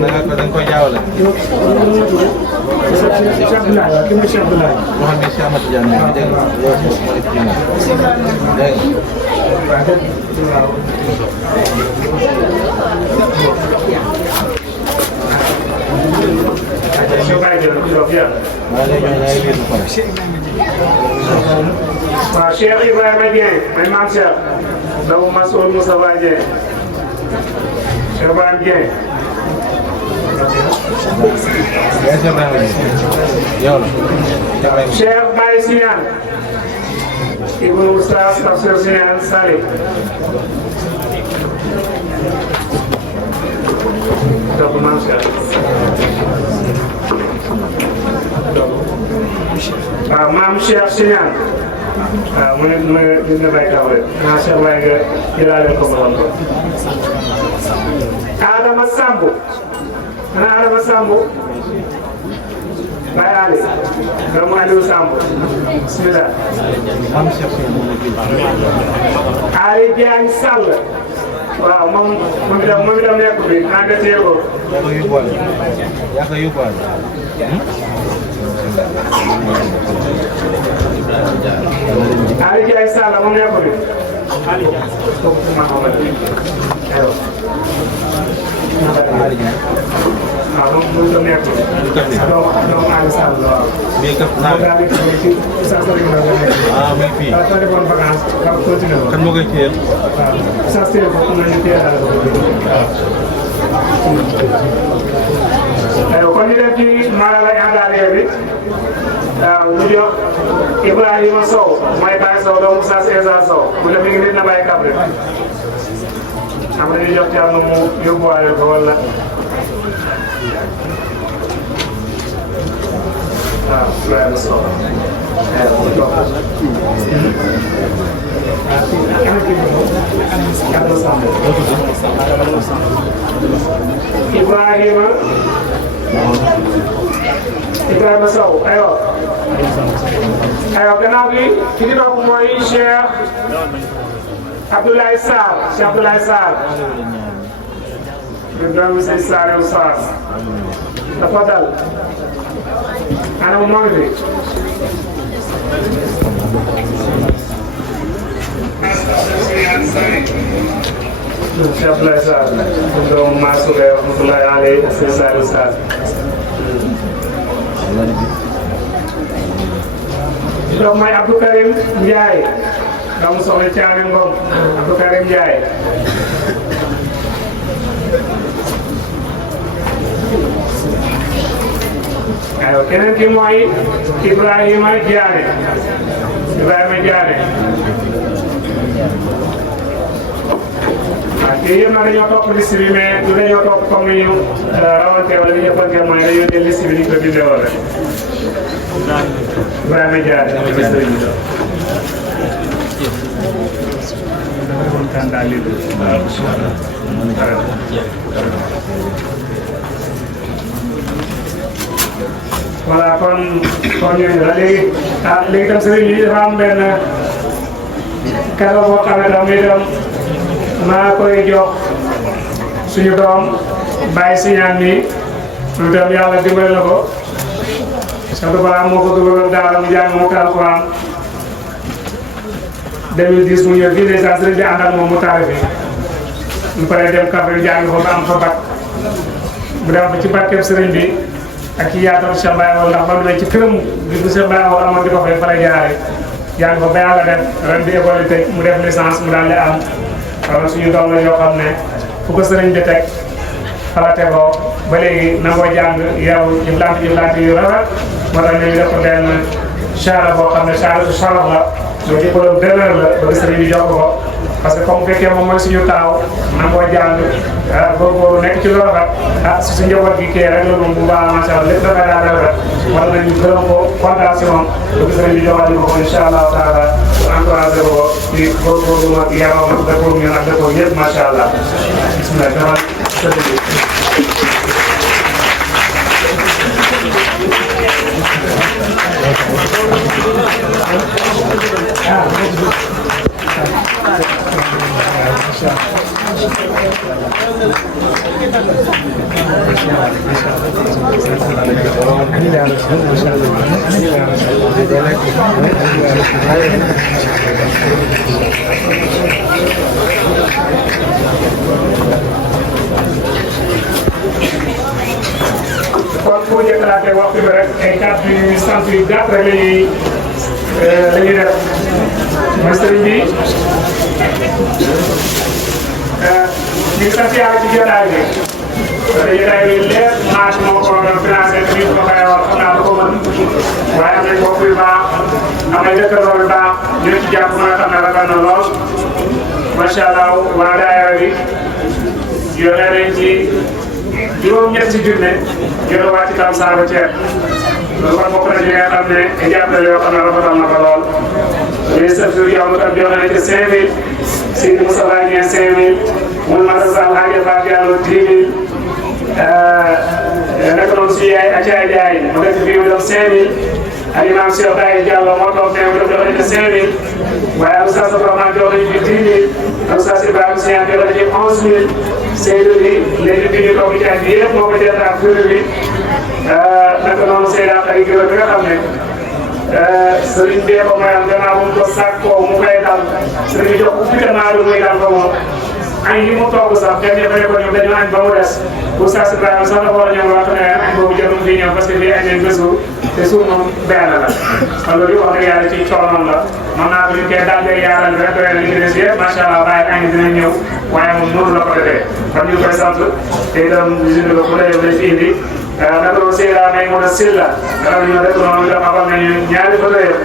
da nga koy jaawale Cheikh Abdoulaye waaw ki mooy Cheikh Abdoulaye moo xam ne Cheikh Ahmad Tidiane Mbengue dégg nga mooy waaw Cheikh Ibrahima Dieng may maam Cheikh doomu Masoul Moustapha Dieng Cheikh Ibrahima Dieng Cheikh Baye Signane ibnu Oustaz Tafsir Signane Sali doomu maam Cheikh waaw maam Cheikh Signane waaw mu ne dina bay taw rek maa Cheikh Baye nga jëlaale ko mu doon ko Adama Samb ana Adama Samb Baye Ali doomu Aliou Samb bismillah Ali Diagne Sall waaw moom itam nekk bi naa nga téye ko yaa ko yóbbuwaale Ali Diagne Sall moom nekk bi Ali Diagne waaw moom itam nekk bi doomu Ali Sall waaw bii kaf naa daal di ci sa sori nga nekk muy fii soo defoon vacance nga continué ko kan moo koy téyel waaw sa téye ko am nañu téye daal ko waaw kon ñu dem ci Malala Andalé bi waaw ñu jox Ibrahima Sow mooy Baye Sow doomu Oustaz Eza Sow mu ne mi ngi nit na Baye Kabre am na ñu jox ci àll mu yóbbuwaale ko wala waaw Ibrahima Sow Ibrahima Sow aywa gannaaw gi ki di toog mooy Cheikh Abdoulaye Sarr Cheikh Abdoulaye Sarr ñu doon si Sarr yow Sarr dafa dal ana mu moo fi Cheikh Abdoulaye Sarr doomu Mansour rahmatullahi alayhi ak sëñ Saliou Sarr donc mooy Abdou Karim Ndiaye doomu soxna Thiané Ngom Abdou Karim Ndiaye aywa keneen ki mooy Ibrahima Diané waaw kii yëpp nag dañoo topp liste bi mais du dañoo topp comme ni ñu rawante wala ni ñu ëppante mooy dañoo jël liste bi ni ñu ko bindee woon rek Ibrahima Diané voilà kon ñooñu la léegi léegi tam sëriñ bi dafa am benn kàlla boo xam ne tam itam maa koy jox suñu doom bàyyi si ñaan mi moom itam yàlla dimbali na ko sant balaa moo ko dugaloon daara mu jàng mu Alxuraan 2010 mu ñëw fii déjà sëriñ bi ànd ak moom mu taari fi mu paree dem Kaffrine jàng ko ba am fa bac mu dem ba ci barkeeb sëriñ bi ak ci yaatal Cheikh Baye Awal ndax ba mu ne ci këram bi bu Cheikh Baye Awal amoon di ko fay fa la jaaree jàng ko ba yàlla def ren bi école yi teg mu def licence mu daal di am kon suñu doom la yoo xam ne fu ko sëriñ bi teg xalaate ko ba léegi nangoo jàng yow jëflante yu rafet moo tax ñu def ko benn chaala boo xam ne chaala su solof la mooy diplôme d'honneur la ba sëriñ bi jox ko parce que comme fekkee moom mooy suñu taaw nangoo jàng góorgóorlu nekk ci lu rafet si su njaboot gi kii rek la moom bu baax macha allah lépp dafay daal rafet war nañu gërëm ko kontaan si moom ba sëriñ bi joxal ñu ko incha allahu taala encouragé ko ci góorgóorlu ak yaram ak dëkkoog ñun ak dëkkoog ñëpp macha allah bisimilah demal sëriñ bi kon pour njëkkalaate waxtu bi rek ay kàddu yu sant yu gàtt rek la ñuy def mooy sëriñ bi ñu sant yàlla ci jotaay bi parce que jotaay bi lépp marche moo ko doon financé te ñu ko koy wax xam naa ko mën waaye am nañ bopp yu baax am nañ dëkkandoo yu baax ñu ci jàpp mën a xam ne rafet na lool macha allah waa daayira bi yónnee nañ ci juróom-ñetti junne jël wàcc tam saabu ceeb loolu kon bokk na ci nga xam ne ay jàppale yoo xam ne rafetal na ko lool ministre bi yow tam joxe na ci 5000 Sidi Moustapha Dieng 5000 mun Madrasa Alhaji Fatou Diallo 10 000 nekk noonu si yaay Atia Diaye mu dëkk fii mu def 5000 ak imam Cheikh Baye Diallo moo toog ne mu def joxe na ci 5000 waaye Oustaz Abdourahmane joxe nañu fi 10 000 Oustaz Ibrahima Siane joxe nañu 11 000 Seydou bi léegi bi ñu toog ci at bi yëpp moo ko jënd ak kuréel bi naka noonu Seydou ak ay gërëm bi nga xam ne sëriñ bee ko mayal gannaaw mu ko sàkkoo mu koy dal sëriñ bi jox ko fitamaaru muy dal ko moom añ yi mu togg sax kenn ñëpp ko ñoom dañoo añ ba mu des Oustaz Ibrahima sax dafa war a ñëw wax ne añ boobu jarul fii ñëw parce que fii añ nañ bés bu te suuf moom benn la kon loolu wax dëgg yàlla ci coonoon la mën naa ko ñu koy daal day yaaral rek doy na li ci des yëpp macha allah bàyyi añ dina ñëw waaye moom noonu la ko defee kon ñu koy sant te itam usine bi bu dee dañ fi indi naka la Seydou May mën a Silla nga ñu rek noonu itam xamal nañu ñaari photo yëpp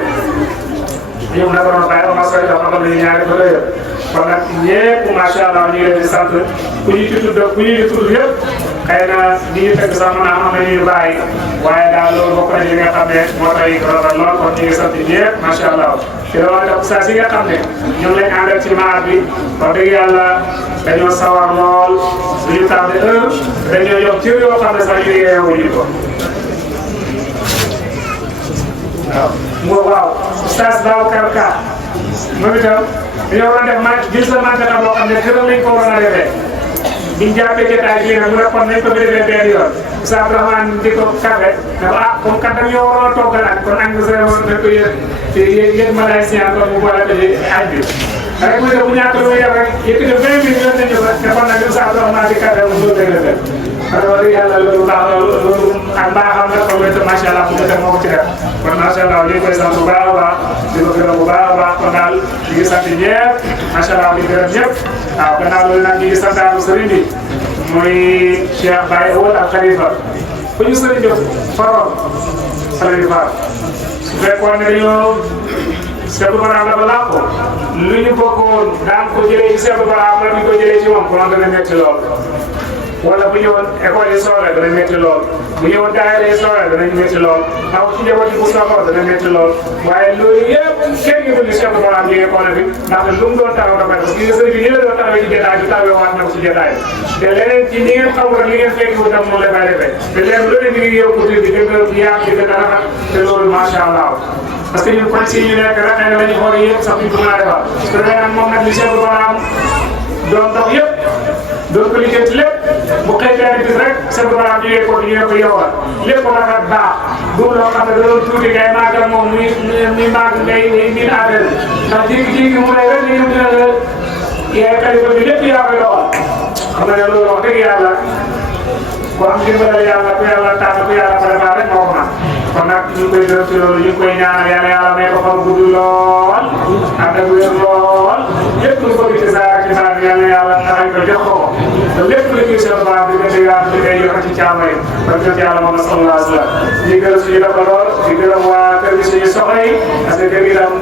ñoom naka la bàyyi Omar Sow itam xamal nañu ñaari photo yëpp kon nag ñëpp macha allah ñu ngi leen di sant ku ñu ci tudd ku ñu ci tudd yëpp xëy na li ñu teg sax mën naa am na ñuy bàyyi waaye daal loolu bokk na ci li nga xam ne moo tax rafet lool kon ñu ngi sant ñëpp macha allah te loolu itam saa si nga xam ne ñoom lañ àndal ci maat bi wax dëgg yàlla dañoo sawar lool duñu tardé heure dañoo jox cër yoo xam ne sax ñu yeewuñu ko waaw Oustaz Babacar Ka moom itam dañoo war a def jël sa màggal boo xam ne këram lañ ko war a defee biñ jàppee jotaay bii nag mu ne kon nañ ko defee benn yoon Oustaz Abdourahmane di ko kafe ne ko ah comme kat dañoo waroon toggal ak kon añ bi sore woon nañ ko yéen malaisien kon mu boole ko ci añ bi rek mu ne bu ñàkk lu muy def rek yëkkati 20 minutes yoon nañu ko ne kon nag Oustaz Abdourahmane di kafe mu dóor lay defee parce que wax dëgg yàlla loolu baax loolu ak mbaaxam la comme it macha allah fu mu def moo ko ci def kon macha allah ñu ngi koy sant bu baax a baax di ko gërëm bu baax a baax kon daal ñu ngi sant ñëpp macha allah di gërëm ñëpp waaw gannaaw loolu nag ñu ngi santaatu sëriñ bi muy Cheikh Baye Awal ak Khalifa fu ñu sëriñ bi faroon Khalifa su fekkoon ne dañoo Cheikh Bara la ba làqu lu ñu bokkoon daan ko jëlee ci Cheikh Bara la ñu ko jëlee ci moom kon dana métti lool wala bu ñëwoon école yi soxla dana métti lool bu ñëwoon daayira yi soxla danañ métti lool aw ci njaboot yi bu soxla dana métti lool waaye loolu yëpp kenn yëgul ni Cheikh Bara jógee koone bi ndaxte lu mu doon taxaw dafa parce que sëriñ bi ni la doon taxawee ci jotaay bi taxawee waat na ko ci jotaay te leneen ci ni ngeen xamul rek li ngeen fekk wu tam noonu la fay defee te léegi loolu mi ngi yokku di gën a yaatu di gën a rafet te loolu macha allah parce que ñun kon si ñu nekk rek xëy na la ñu xool yëpp sax duñ ko mën a defal te day am moom nag li Cheikh Bara doon dox yëpp doon ko liggéey ci lépp bu xëy benn bis rek Cheikh Bara jógee ko ñu ne ko yowal lépp ko rafet baax du loo xam ne da doon tuuti ngay màggal moom muy màgg ngay miin affaire ndax jékki-jékki mu ne rek ñu dina la yaay Khalifa bi lépp yaa koy doxal xam nga ne loolu wax dëgg yàlla ku am dimbalal yàlla ku yàlla tànn ku yàlla préparé rek moo ko man kon nag ñu ngi koy gërëm ci loolu ñu ngi koy ñaanal yàlla may ko fan gudd lool ànd ak wér lool lépp lu ko gis saa ci saa yàlla taxañ ko jox ko te lépp lu ñuy Cheikh Bara di gën a yaatu di ngay joxe ci caama yi kon jot yàlla moom sallallahu alayhi wa sallam ñu gërëm suñu dafa lool di gërëm waa kër gi suñu soxla yi parce que kër gi tam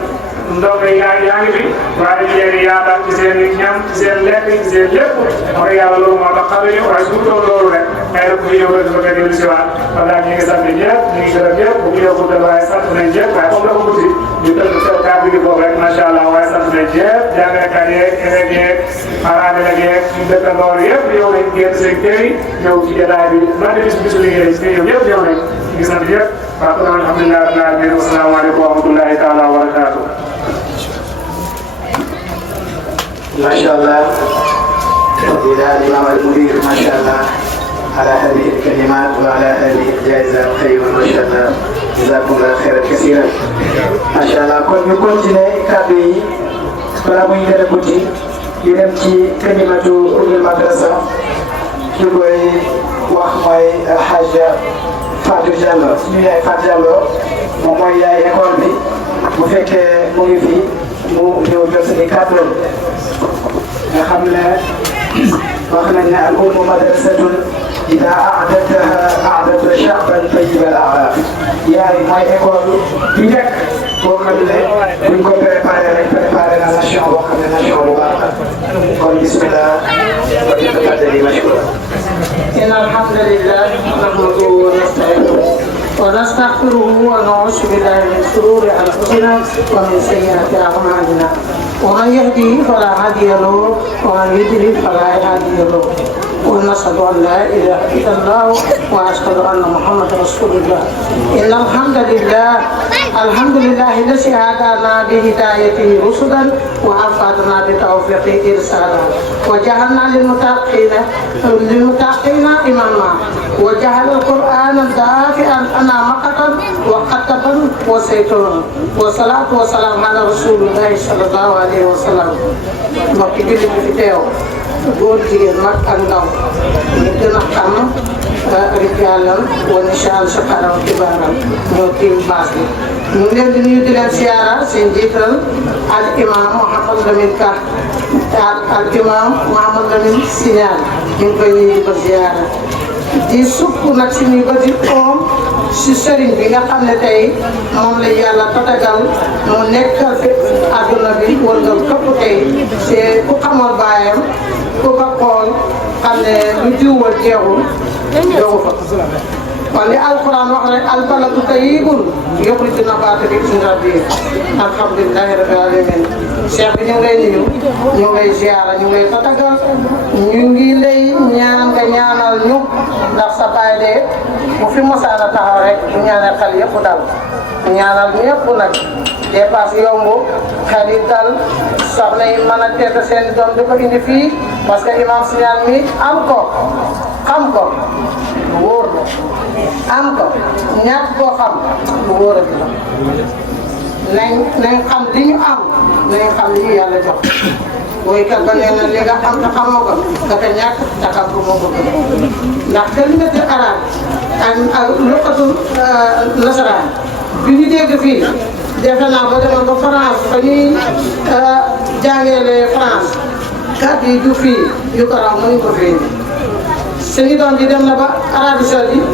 ndox mi yaa ngi fi waaye dañu leen yaatal ci seen ñam ci seen lekk ci seen lépp wax yàlla loolu moo tax xam nañu waaye su doon loolu rek xëy na ku fi ñëw rek dafa dellu si waat kon daal ñu ngi sant ñëpp ñu ngi gërëm ñëpp bu ñu yokku waaye sant nañ ñëpp waaye comme dafa guddi ñu tënk seen kàddu gi foofu rek macha allah waaye sant nañ ñëpp jàngalekat yeeg élèves yeeg parents yeeg suñu dëkkandoor yëpp ñëw nañ génn seen kër yi ñëw ci jotaay bi man de bisu liggéey si ñoom ñëpp ñëw nañ ñu ngi sant ñëpp waaw kon alhamdulilah rabbil alamin wa salaamaaleykum wa rahmatullahi taala wa barakatuh ما شاء الله فضيلة الإمام المدير ما شاء الله على هذه الكلمات وعلى هذه الجائزة القيمة ما شاء الله جزاكم الله خيرا كثيرا ما شاء الله كن يكون كابي فلا بد من بوتي ينمتي كلمة أم المدرسة يقول وأخوي الحاجة Fatou Diallo suñu yaay Fatou Diallo moom mooy yaay école bi bu fekkee mu ngi fi mu ñëw jot suñu kàddu nga xam ne wax nañ ne al ummu madrasatun ida a'dadta sha'ban tayyib al a'raq yaay mooy école bi njëkk boo xam ne buñ ko préparé rek préparé na nation boo xam ne nation bu baax kon bismillah wa tafaddali mashkura إن الحمد لله نحمده ونستعينه ونستغفره ونعوذ بالله من شرور أنفسنا ومن سيئات أعمالنا ومن يهده فلا هادي له ومن يضلل فلا هادي له ونشهد أن لا إله إلا الله وأشهد أن محمدا رسول الله إن الحمد لله الذي هدانا بهدايته رسلا وأفادنا بتوفيقه إرسالا وجعلنا للمتقين إماما وجعل القرآن دافئا أنا مقتا وقتبا وسيطرا والصلاة والسلام على رسول الله صلى الله عليه وسلم mbokki jullit bi fi teew góor jigéen mag ak ndaw ñu gën a xam rijaalan wa nisaan sukaaran wa kibaaran ñoo tiim baas bi ñu ngi leen di nuyu di leen siyaara seen jiital al imam Mouhamadou Lamine Ka al imam Mouhamadou Lamine Signal ñu ngi koy nuyu di ko siyaara di sukk nag suñuy bëti oom si sëriñ bi nga xam ne tey moom la yàlla tatagal mu nekkal fi àdduna bi wërngal këpp tey c'est ku xamoon baayam ku ko xool xam ne lu jiwal jeexul jogu fa kon li alquran wax rek albaladu tayyibun yuxriju nabaata bi izni rabbih alhamdulilahi rabbil alamin cheikh bi ñu ngi lay nuyu ñu ngi lay ziara ñu ngi lay tatagal ñu ngi lay ñaan nga ñaanal ñu ndax sa baay de bu fi mosaana taxaw rek bu ñaanal xel yëpp dal ñaanal ñëpp nag dépasse yomb xel yi dal soxna yi mën a teeta seen doom di ko indi fii parce que imam Siñaan mi am ko xam ko lu wóor la am ko ñàkk koo xam lu wóor la nañ xam li ñu am nañ xam li ñu yàlla jox woykat ba nee na li nga xam te xamoo ko dafa ñàkk te xam ko moo ko gën ndax kalimatu arab ak luqatul nasaraan bi ñu dégg fii defe naa ba demoon ba France ba ñuy jàngeele France kàddu yi du fii yu ko raw mënuñ ko fii suñu doom ji dem na ba Arabie Saoudite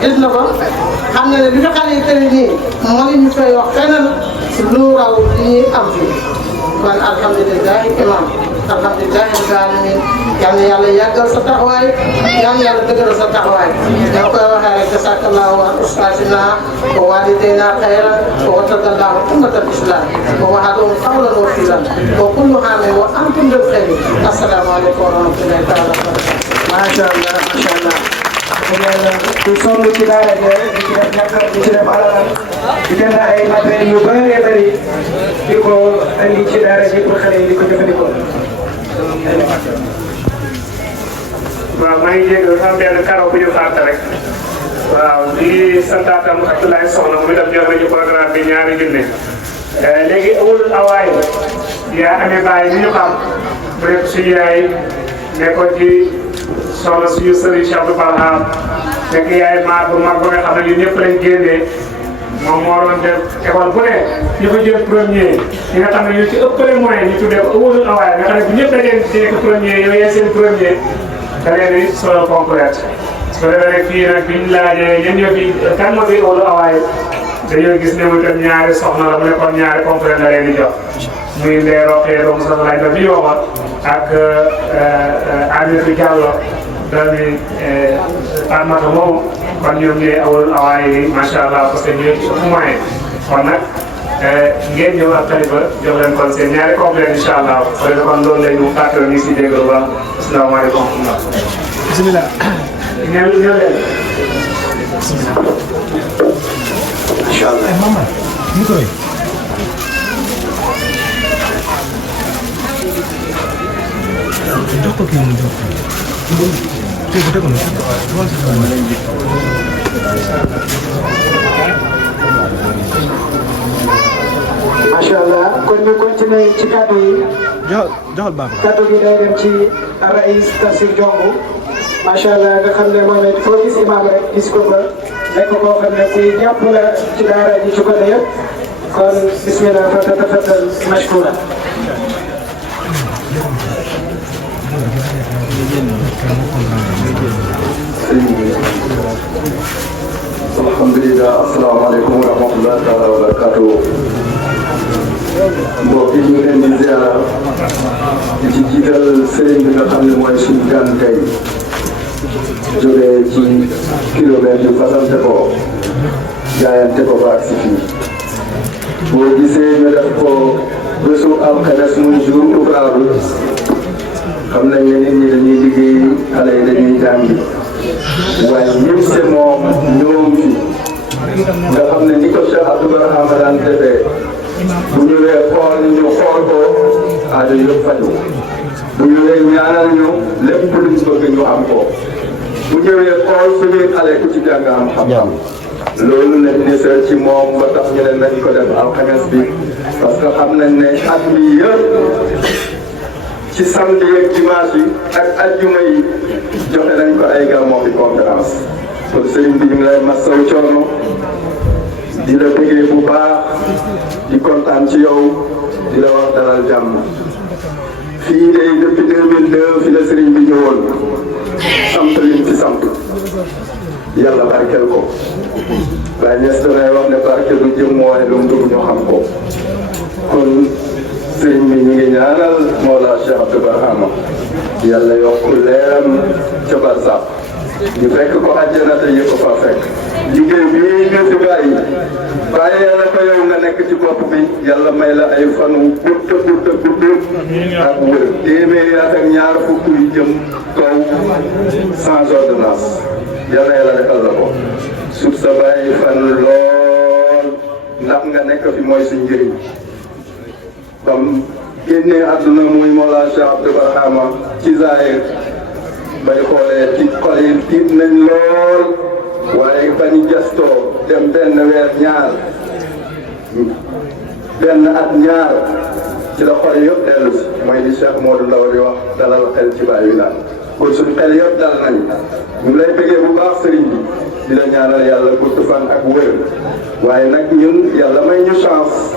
gis na ko xam na ne li fi xale yi tëri nii mënuñu koy wax feneen lu raw li ñuy am fii kon alhamdulilah imam alhamdulilah rabbil alamin yal na yàlla yàggal sa taxawaay yal na yàlla dëgëral sa taxawaay ñoo koy waxee rek jazakallahu wa ustaasina wa walidayna xayran wa wattaqallahu ummatal islam wa wahadahum qawlan wa filan wa kullu aamin wa antum bil khayr assalamu aleykum wa rahmatullahi taala wa barakatuh. macha allah macha allah. di sonn ci daara ji di ci def ñàkk di ci def alal di jënd ay matériels yu bëree bëri di ko indi ci daara ji pour xale yi di ko jëfandikoo. waaw maa ngi jégalu sama benn karaw bu ñu fàtte rek waaw di santaatam Abdoulaye Soxna mu dem jox nañu programme bi ñaari junne léegi awul awaay yaa amee bàyyi ni ñu xam mu nekk suñu yaay nekkoon ci soxna suñu sëriñ Cheikh Abdou Barham nekk yaay maa bu mag ba nga xam ne ñun ñëpp lañ génnee moom moo doon def école bu ne ñu ko jël premier ñi nga xam ne ñu ci ëppale moyen ñu tuddee ko awul awaay nga xam ne bu ñëpp dajee ci nekk premier yow yaay seen premier da leen di solo complète su ko defee rek fii nag biñ laajee ñen ñoo fi kan moo fi awul awaay dañoo gis ne mu itam ñaari soxna la mu nekkoon ñaari complète la leen di jox muy Ndeye Roqee doomu soxna laaj ba bi ñu waxoon ak Aminata Diallo doomi Fatmata moomu kon ñoom ñooy awul awaay macha allah parce que ñooy ëpp moyen kon nag ngeen ñëw ak Khalifa jox leen kon seen ñaari complet incha allah kon loolu la ñu fàttali ñu si dégg lu baax asalaamaaleykum. bisimilah. ñëw leen. incha allah. mama micro yi. jox ko kii mu jox ko. tegu na. macha allah kon ñu continuer ci kàddu yi. joxal baax kàddu gi day dem ci Rais Tafsir Jongu macha allah nga xam ne moom it foo gis imam rek gis ko ba nekk koo xam ne kuy jàpp la ci daara ji ci côté yëpp kon bismillah fa tatafaddal mashkura. alhamdulilah asalaamaaleykum wa rahmatulah taala wa barakatuh mbokk yi ñu leen di ziara di ci jiital sëriñ bi nga xam ne mooy suñu gan tey jógee ci kilomètre yu fasante ko jaayante ko ba ak si fii boo gisee ñu def ko bésu alxames muy jour ouvrable xam nañ ne nit ñi dañuy liggéey xale yi dañuy jàngi waaye ñun se moom ñoom fi nga xam ne ni ko Cheikh Abdou Barham daan defee bu ñëwee xool ñu xool ko aajo yëpp faju bu ñëwee ñaanal ñu lépp luñ bëgg ñu am ko bu ñëwee xool suñuy xale ku ci jàng am xam-xam loolu lañ ni seet ci moom ba tax ñu ne nañ ko def alxames bi parce que xam nañ ne at mi yëpp ci samedi ak dimanche yi ak ajjuma yi joxe nañ ko ay gàmmoo fi conférence kon sëriñ bi ñu ngi lay masaw coono di la bëggee bu baax di kontaan ci yow di la wax dalal jàmm fii de depuis 2002 fi la sëriñ bi ñëwoon sant liñ fi sant yàlla barkeel ko waaye ñes danay wax ne barke du jëm mooy lu mu dugg ñu xam ko kon sëriñ bi ñu ngi ñaanal Mawla Cheikh Abdou Barham yàlla yokk leeram ca barsàq ñu fekk ko àjjana te yëpp ko fa fekk liggéey bii ñu fi bàyyi yàlla ko yow nga nekk ci bopp bi yàlla may la ay fanu gudd ak wër téeméeri at ak ñaar fukk yu jëm kaw sans ordonnance yàlla yàlla defal la ko suuf sa bàyyi fan lool ndax nga nekk fi mooy suñ njëriñ comme génnee àdduna muy Mawlana Cheikh Abdou Barhama ci Zahir bay xoolee ci xol yi tiit nañ lool waaye bañu gestoo dem benn weer ñaar benn at ñaar ci la xol yëpp dellu si mooy li Cheikh Modou Ndaw di wax dalal xel ci Baay Wilane kon suñu xel yëpp dal nañ ñu lay bëggee bu baax sëriñ bi di la ñaanal yàlla gudd fan ak wér waaye nag ñun yàlla may ñu chance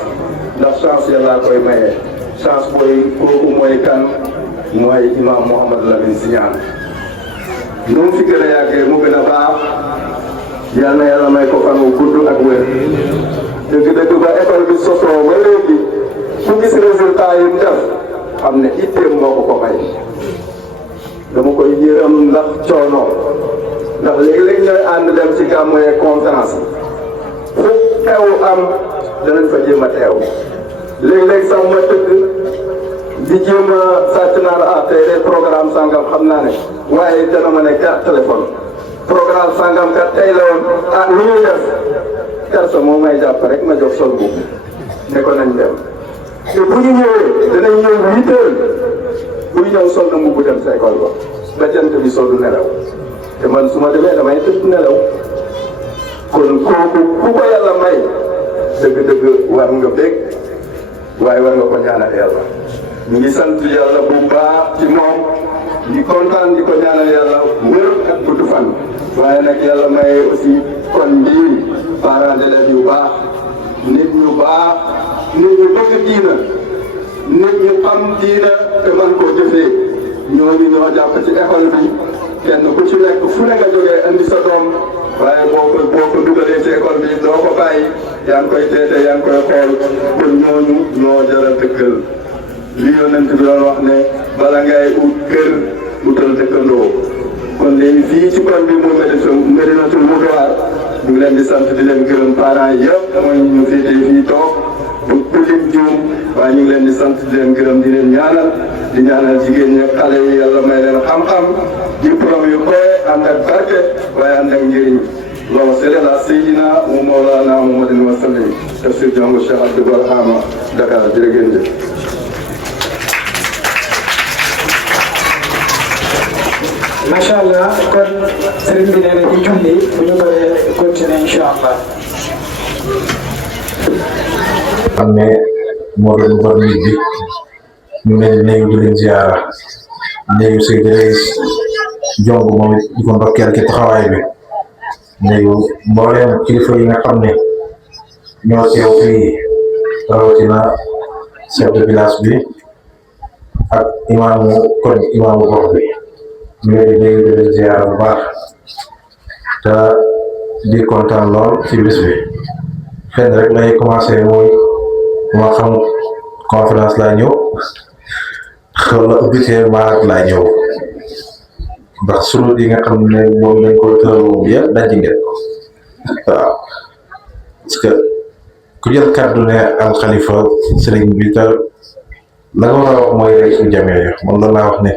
ndax chance yàlla koy maye chance booy kooku mooy kan mooy imam Mouhamed Lamine Signane nu mu fi gën a yàggee mu gën a baax yal na yàlla may ko fan wu gudd ak wér dëgg-dëgg ba école bi sosoo ba léegi ku gis résultat yi mu def xam ne itteem moo ko ko may dama koy yërëm ndax coono ndax léegi-léegi ñooy ànd dem ci gàmmu yeeg conférence fu xew am danañ fa jéem a teew léegi-léegi sax ma tëdd di jéem a sàcc naa la ah tey de programme sangam xam naa ne waaye dana ma ne carte téléphone programme sangam kat tey la woon ah lu ñuy def carte moo may jàpp rek ma jox sol boobu ne ko nañ dem te bu ñu ñëwee danañ ñëw 8 heures bu ñu ñëw sol na mbubu dem sa école ba jant bi soo du nelaw te man su ma demee damay tëdd nelaw kon kooku ku ko yàlla may dëgg-dëgg war nga bég waaye war nga ko ñaanal yàlla ñu ngi sant yàlla bu baax ci moom di kontaan di ko ñaanal yàlla wér ak gudd fan waaye nag yàlla may aussi kon mbii parents d'élèves yu baax nit ñu baax nit ñu bëgg diina nit ñu xam diina te man koo jëfee ñooñu ñoo jàpp ci école bi kenn ku ci nekk fu ne nga jógee andi sa doom waaye boo ko dugalee ci école bi doo ko bàyyi yaa ngi koy teete yaa ngi koy xool kon ñooñu ñoo jar a dëggal li yonent bi doon wax ne bala ngay ut kër utal dëkkandoo kon léegi fii ci koñ bi mu Médinatul Moudoir ñu ngi leen di sant di leen gërëm parents yëpp mooy ñu féetee fii toog bu lim juum waaye ñu ngi leen di sant di leen gërëm di leen ñaanal di ñaanal jigéen ñi xale yi yàlla may leen xam-xam diplôme yu koy ànd ak barke waaye ànd ak njëriñ اللهم صل على سيدنا ومولانا محمد وسلم تفسير جامع الشيخ عبد البرهام دكار جرجنج ما شاء الله كون سرين بي نينا دي جولي bu ñu paree continuer inshallah xam ne moo doon bor nit bi ñu leen nuyu di leen ziara nuyu say dres jong moom it di ko ndokkeel ci taxawaay bi nuyu mbooleem kilifa yi nga xam ne ñoo teew fii rawatina chef de village bi ak imaamu koñ imaamu gox bi ñu leen di nuyu di leen ziara bu baax te di kontaan lool ci bis bi fenn rek lay commencé mooy moo xam conférence laa ñëw wala ubbitee maag laa ñëw ndax sunu yi nga xam ne moom lañ ko tëral moom yëpp daj ngeen waaw parce que ku jël kàddu ne al xalifa sëriñ bi te la nga war a wax mooy rek suñu jamee yo man loolu laa wax ne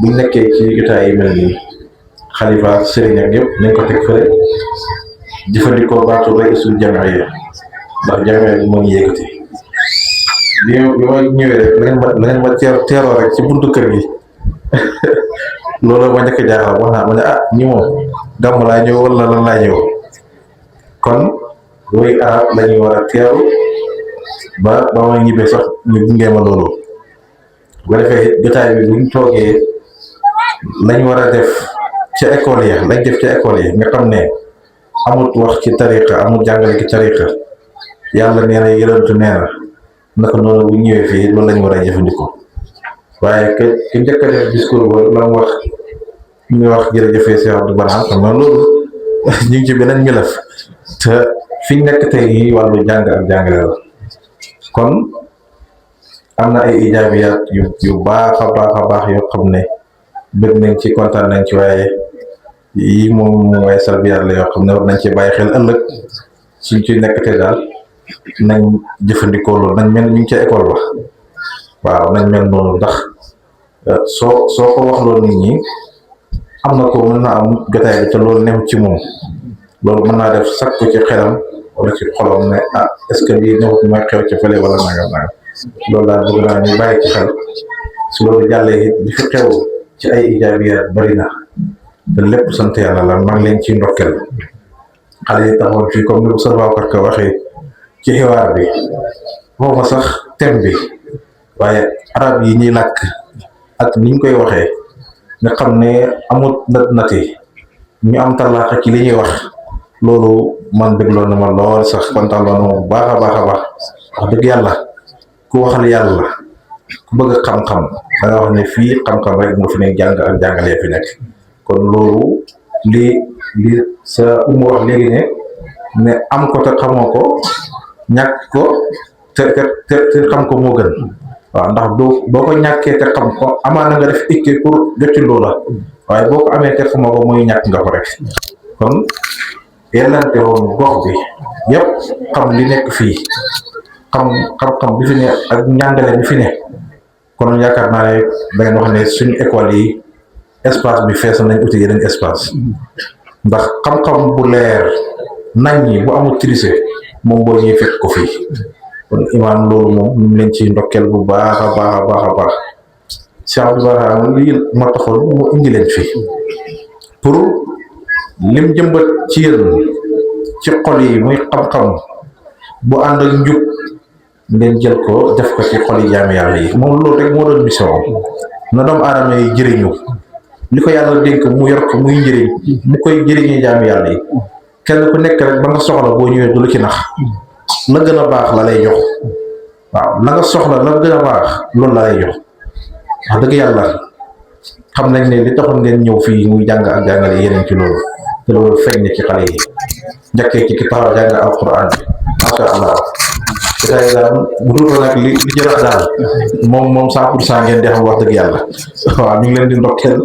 buñ nekkee ci jotaay yi mel nii xalifa sëriñ ak yëpp nañ ko teg fële jëfandikoo baatu rek suñu jamee yo ndax jamee bi moo ñu yëkkati bi ma ñëwee rek la ngeen ma teeroo rek ci buntu kër gi loolu ma njëkk a jaaxal wax naa ma ne ah ñi moom gàmm laa ñëw wala lan laa ñëw kon woy arab la ñuy war a teeru ba ma ñibbee sax ñu gunge ma loolu bu ko defee jotaay bi buñ toogee lañ war a def ca école ya lañ def ca école yi nga xam ne amut wax ci tariqa amut jàngale ci tariqa yàlla nee na yërëntu nee na naka noonu bu ñëwee fii loolu lañ war a jëfandikoo waaye ki njëkk a def discours ba la mu wax ñu wax jërëjëfee Cheikh Abdou Barham xam nga loolu ñu ngi ci beneen milaf te fi ñu nekk tey yi wàllu jàng ak jàngale la kon am na ay ijaabiyaat yu baax a baax yoo xam ne bëgg nañ ci kontaan nañ ci waaye yii moom mooy salbiyaat la yoo xam ne war nañ ci bàyyi xel ëllëg suñ ci nekk tey daal nañ jëfandikoo loolu nañ mel ñu ngi ca école ba waaw nañ mel noonu ndax soo ko wax loolu nit ñi am na ko mën na am jotaay bi te loolu neew ci moom loolu mën naa def sakku ci xelam wala ci xolam ne ah est-ce que lii ñëwut mooy xew ci fële wala nangam loolu daal bëgg naa ñu bàyyi ci xel su loolu jàllee it li fi xew ci ay ijaabiyaat bari na te lépp sant yàlla la maa ngi leen ciy ndokkeel xale yi taxoon fii comme ni ko sa Babacar Ka waxee ci xiwaar bi foofa sax thème bi waaye arab yi ñuy làkk ak niñ koy waxee nga xam ne amut nati ñu am talaaxa ci li ñuy wax loolu man dégloo na ma lool sax kontaan loo na ma bu baax a baax a baax wax dëgg yàlla ku waxal yàlla ku bëgg xam-xam da nga wax ne fii xam-xam rek nga fi ne jàng ak jàngalee fi nekk kon loolu li sa wax léegi ne am ko te xamoo ko ñàkk ko te xam ko moo gën waaw ndax boo ko ñàkkee te xam ko amaana nga def itte pour jot ci loola waaye boo ko amee te xamoo ko muy ñàkk nga ko rek kon yellante woon gox bi yëpp xam li nekk fii xam bi fi ne ak njàngale bi fi ne kon yaakaar naa ne da ngeen wax ne suñu école yi espace bi fees nañ uti yeneen espace ndax xam-xam bu leer nañ ñi bu amul triché moom boo ñuy fekk ko fii kon imaam loolu moom ñu ngi leen ci ndokkeel bu baax a baax a baax a baax Cheikh Abdou Barham lii ma taxoon mu indi leen fii pour lim jëmbat ci yéen ci xol yi muy xam-xam bu ànd ak njub ngeen jël ko def ko ci xol yi jaami yàlla yi moom loolu rek moo doon mission na doomu aadama yi jëriñu li ko yàlla dénk mu yor ko muy njëriñ mu koy jëriñee jaami yàlla yi kenn ku nekk rek ba nga soxla boo ñëwee du la ci nax la gën a baax la lay jox waaw la nga soxla la gën a baax loolu la lay jox wax dëgg yàlla xam nañ ne li taxoon ngeen ñëw fii muy jàng ak jàngale yeneen ci loolu te loolu feeñ na ci xale yi njëkkee ci ki taxaw jàng alquran bi macha allah tey daal bu dul nag li jërëx daal moom 100% ngeen def wax dëgg yàlla waaw ñu ngi leen di ndokkeel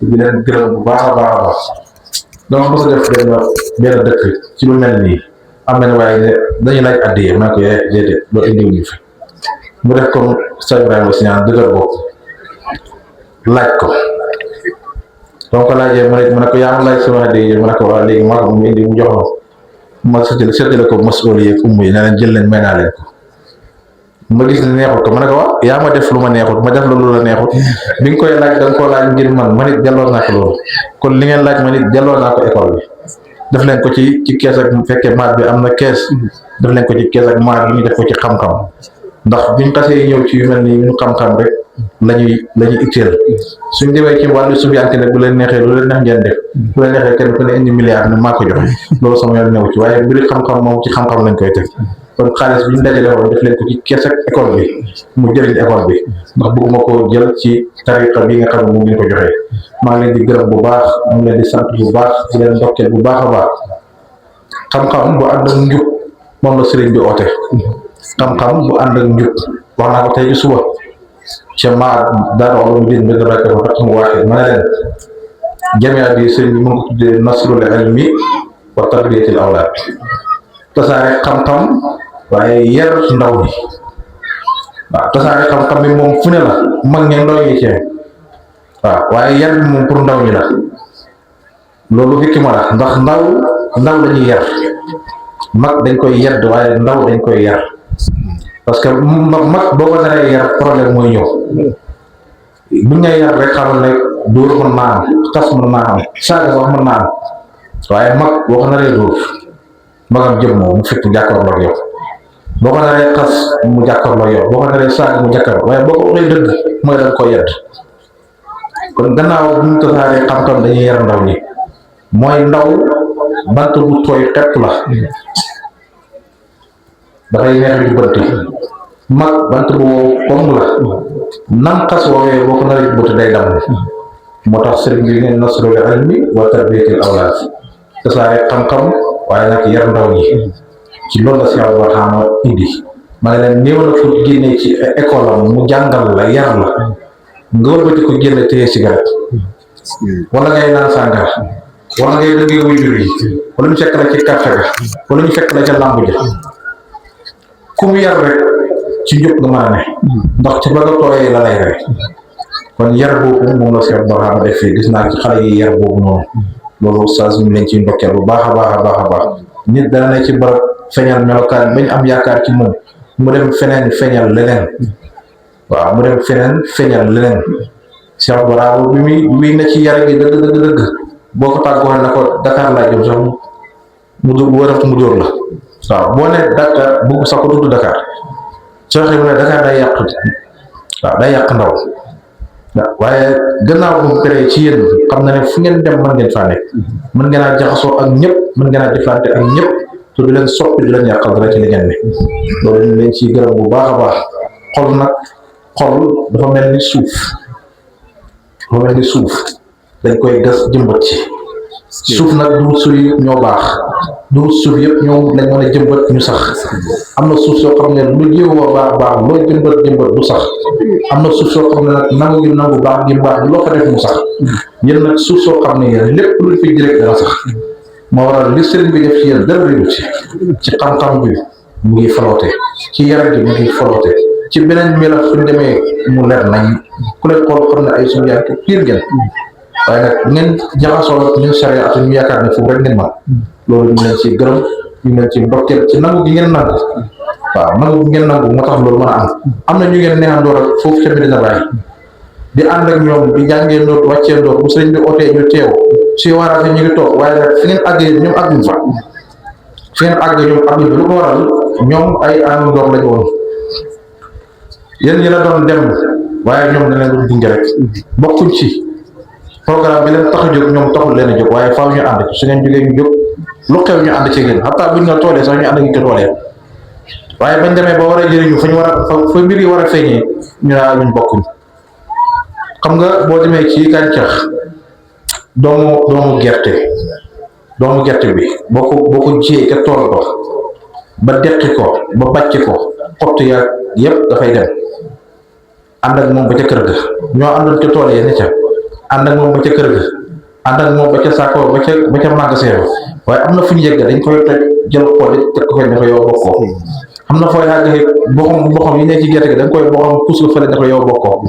di leen gërëm bu baax a baax a baax dama mos a def benn dëkk ci lu mel nii am na waaye ne dañuy laaj addiye maa ko déedéet loolu indiwuñu fi mu def comme Sëñ Ibrahima si ñaan dëgër bopp laaj ko donc ko laajee mu ne ko yaa ma laaj sama addiye mu ne ko waa léegi maa ko mu indi mu jox ma seddale ko masuul yi ak umm yi ne leen jël leen may naa leen ko ma gis ne neexut ko ma ne ko waaw yaa ma def lu ma neexut ma def la lu la neexut bi nga koy laaj da nga koo laaj ngir man it delloo naa ko loolu kon li ngeen laaj man it delloo naa ko école bi def leen ko ci kees ak fekkee maat bi am na kees def leen ko ci kees ak maat bi ñu def ko ci xam-xam ndax biñ tasee ñëw ci yu mel ni ñu xam-xam rek lañuy itteel suñ demee ci wàllu sufiyanke nag bu leen neexee lu leen neex ngeen def bu leen neexee kenn ku ne indi milliard ne maa ko joxe loolu sama yoon newu ci waaye mbiri xam-xam moom ci xam-xam lañ koy teg kon xaalis bi ñu dajale woon def leen ko ci kees ak école bi mu jëriñ école bi ndax bëgguma ko jël ci tariqa bi nga xam ne moom ngeen ko joxee maa ngi leen di gërëm bu baax maa ngi leen di sant bu baax di leen ndokkeel bu baax a baax xam-xam bu ànd ak njub moom la sëriñ bi oote xam-xam bu ànd ak njub wax naa ko tey ci suba ca maa daara wala mu din bi dara ko tax mu waxee ma ne leen jamia bi sëriñ bi mu ngi ko tuddee nasrul ilmi wa tarbiyatil awlaad tasaare xam-xam waaye yar ndaw bi waaw tasaare xam-xam bi moom fu ne la mag ña ndaw ñi cee waaw waaye yar bi moom pour ndaw ñi la loolu hikma la ndax ndaw dañuy yar mag dañ koy yedd waaye ndaw dañ koy yar parce que mag boo ko naree yar problème mooy ñëw buñ ngay yar rek xamal ne dóor mën naa am xas mën naa am saaga sax mën naa am waaye mag boo ko naree dóor magam jëm moom mu fekk jàkkaarloo ak yow boo ko naree xas mu jàkkaarloo yow boo ko naree saaga mu jàkkaarloo waaye boo ko waxee dëgg mooy dañ ko yedd kon gannaaw bu ñu tasaaree xam-xam dañuy yar ndaw ñi mooy ndaw bant bu tooy xepp la dafay neex jubbanti mag bant bu wow koŋŋ la nam xas woowee boo ko naree jubbanti day damm moo tax sëriñ bi ne nasrul ilmi wa tarbiyatil awlaad tasaare xam-xam waaye nag yar ndaw ñi ci loolu la si Abdou Barham indi ma ne leen néew na fu génnee ci école am mu jàngal la yar la nga wëlbati ko génne téye cigarette wala ngay naan sàngara wala ngay dëggee wujur yi wala ñu fekk la ci café ga wala ñu fekk la ca làmb ja ku mu yar rek ci njub nga mën a ne ndax ci ba nga tooyee la lay rek kon yar boobu moom la si Abdou Barham def fii gis naa ci xale yi yar boobu noonu loolu saa su ñu leen ciy ndokkeel bu baax a baax a baax a baax nit dana ne ci barab feeñal melokaan bañ am yaakaar ci moom mu dem feneen feeñal leneen waaw mu dem feneen feeñal leneen Cheikh Barabo bi muy na ci yar gi dëgg boo ko tàggoo ne ko Dakar laa jëm sax mu wërëf mu dóor la waaw boo ne Dakar bugg sax ko tudd Dakar soo xam ne Dakar day yàq waaw day yàq ndaw waaye gannaaw bu créé ci yéen xam na ne fu ngeen dem mën ngeen faa nekk mën ngeen a jaxasoo ak ñëpp mën ngeen a jëflante ak ñëpp te du leen soppi du leen yàqal dara ci li ngeen ne loolu ñu leen ciy gërëm bu baax a baax xol dafa mel ni suuf dañ koy gas jëmbat ci suuf nag du suuf yëpp ñoo baax du suuf yëpp ñoo lañ mën a jëmbat ñu sax am na suuf soo xam ne lu jiwoo baax loo jëmbat du sax am na suuf soo xam ne nag nangu baax gi baax loo fa def mu sax yéen nag suuf soo xam ne yéen lépp lu fi jërek dana sax moo waral li sëriñ bi def ci yéen dara réew ci xam-xam bi mu ngi faloote ci yaram gi mu ngi faloote ci beneen mela suñ demee mu leer nañ ku leen xool xam ne ay suñu yaay piir ngeen waaye nag ngeen jaxasoo ñun sariya atu ñu yaakaar ne foofu rek ngeen man loolu ñu leen ci gërëm ñu leen ci ndokkeel ci nangu gi ngeen nangu waaw nangu gi ngeen nangu moo tax loolu mën a am na ñu ngeen neexandoor ak foofu ca Medina Baye di ànd ak ñoom di jàngee ndoor wàccee ndoor bu sëriñ bi ootee ñu teew si waaraate ñu ngi toog waaye nag fi ngeen àggee ñoom àgguñ fa fi ngeen àgg ñoom àgguñ fa lu ko waral ñoom ay ànd ndoor lañu woon yéen ñi la doon dem waaye ñoom dañ leen doon gunge rek bokkuñ ci programme bi leen tax a jóg ñoom taxul leen a jóg waaye faaw ñu ànd su ngeen jógee ñu jóg lu xew ñu ànd ci ngeen xataa buñ la toolee sax ñu ànd ak ñu ko toolee waaye bañ demee ba war a jëriñu fa ñu war a fa mbir yi war a feeñee ñu naa luñ bokkuñ xam nga boo demee ci gàncax doomu gerte bi boo ko jiyee ca tool ba deqi ko ba bàcc ko xott yaa yëpp dafay dem ànd ak moom ba ca kër ga ñoo àndoon ca tool yi ne ca ànd ak moom ba ca kër ga ànd ak moom ba ca saako ba ca magasin ba waaye am na fu ñu yegg dañ koy toj jël xool it teg ko fay dafa yow bokkoo am na fooy àgg boxam yi ne ci gerte gi dañ koy boxam puus ko fële dafa yow bokkoo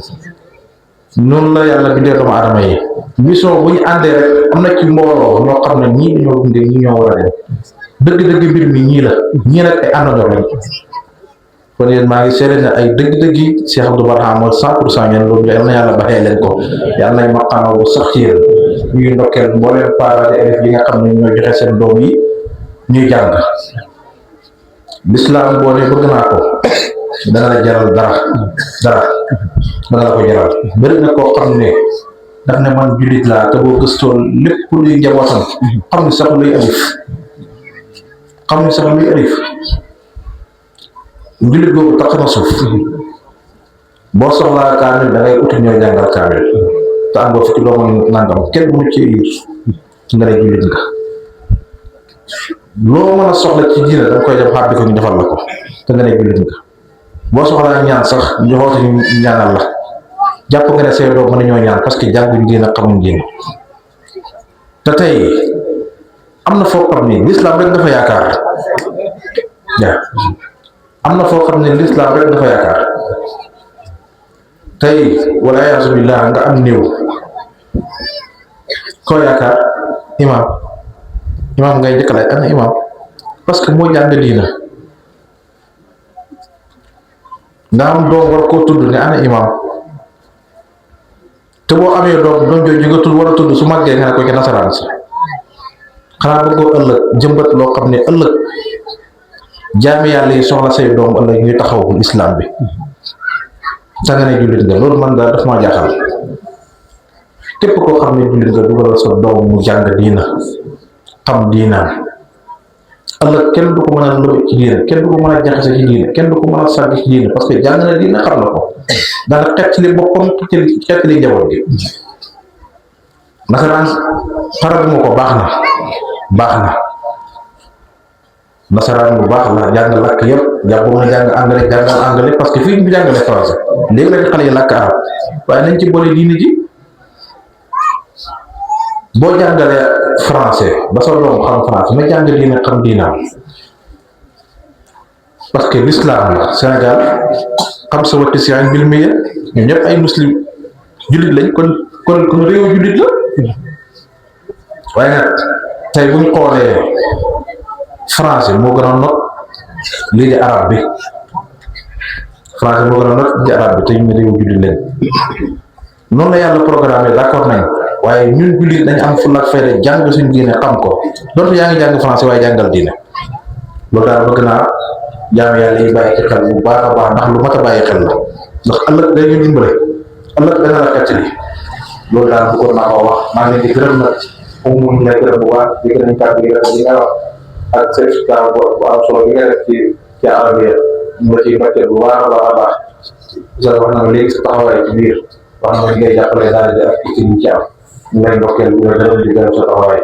noonu la yàlla bindee doomu aadama yi mission bu ñu àndee rek am na ci mbooloo ñoo xam ne ñii dañoo gunge ñii ñoo war a dem dëgg-dëgg mbir mi ñii la ñii nag ay àndandoor lañ kon yéen maa ngi seede ne ay dëgg-dëgg Cheikh Abdou Barham 100% ngeen loolu yal na yàlla baxee leen ko yàlla nañ maqaama bu sax ci yéen ñu ngi ndokkeel mbooleem parents d'élèves yi nga xam ne ñoo joxe seen doom yi ñuy jàng l'islam boo ne bëgg naa ko dana la jaral dara dana la ko jaral bëri na koo xam ne daf ne man jullit laa te boo gëstoo lépp luy njabootam xam ni sax luy alif jullit boobu tax na suuf boo soxlaa kaamil da ngay uti ñoo jàngal kaamil te am nga fukki doomu nangam kenn mu ci nga ne jullit nga loo mën a soxla ci diina da nga koy dem xaar bi ko ñu defal la ko te nga ne jullit nga boo soxlaa ñaan sax joxoote ñu ñaanal la jàpp nga ne say doom mën nañoo ñaan parce que jànguñ diina xamuñ diina te tey am na foo xam ne l'islam rek dafa yaakaar am na foo xam ne l'islam rek dafa yaakaar tey wala yaasu billah nga am néew koo yaakaar imam ngay njëkk laaj ana imam parce que moo jàng diina nga am doom war koo tudd ne ana imam te boo amee doom jooju nga tudd war a tudd su màggee nga ne ko ci nasaraan si xanaa bëggoo ëllëg jëmbat loo xam ne ëllëg jaami yàlla yi soxla say doom ëllëg ñuy taxawu islam bi te nga ne jullit nga loolu man daal daf maa jaaxal képp koo xam ne jullit nga dugalal sa doom mu jàng diina xam diina ëllëg kenn du ko mën a lëb ci diina kenn du ko mën a jaxase ci diina kenn du ko mën a sàgg ci diina parce que jàng na diina xam na ko daal xettali boppam xettali njaboot gi nasaraan xaraguma ko baax na nasaraan bu baax la jàng làkk yëpp jàpp na jàng anglais parce que fii ñu jàngale français léegi lañ xale yi làkk arab waaye nañ ci boole diine ji boo jàngalee français ba sa doom xam français ma jàng diine xam diinaam parce que l'islam la Sénégal xam sa watti si bil miya ñoom ñëpp ay muslim jullit lañ kon réew jullit la waaye nag tey bu ñu xoolee français moo gën a not lii di arab bi français moo gën a not di arab bi te ñu ne réew jullit leen noonu la yàlla programme d'accord nañ waaye ñun jullit dañ am fulla ak fayda jàng suñ diine xam ko donte yaa ngi jàng français waaye jàngal diine loolu daal bëgg naa jaam yàlla yi bàyyi ci xel bu baax a baax ndax lu mat a bàyyi xel la ndax ëllëg dañuy dimbale ëllëg dana la fekk li loolu daal bëggoon naa ko wax maa ngi leen di gërëm nag mu ñu lay gërëm bu baax di gërëm kàddu yi li nga wax ak certificat bu am solo bi nga def ci arabia ñu la ciy màcceel bu baax a baax sa wax na léegi sa taxawaay ci biir wax na ngay jàppale daal di ak ci ñu ci am ñu lay ndokkeel bu gërëm di gërëm sa taxawaay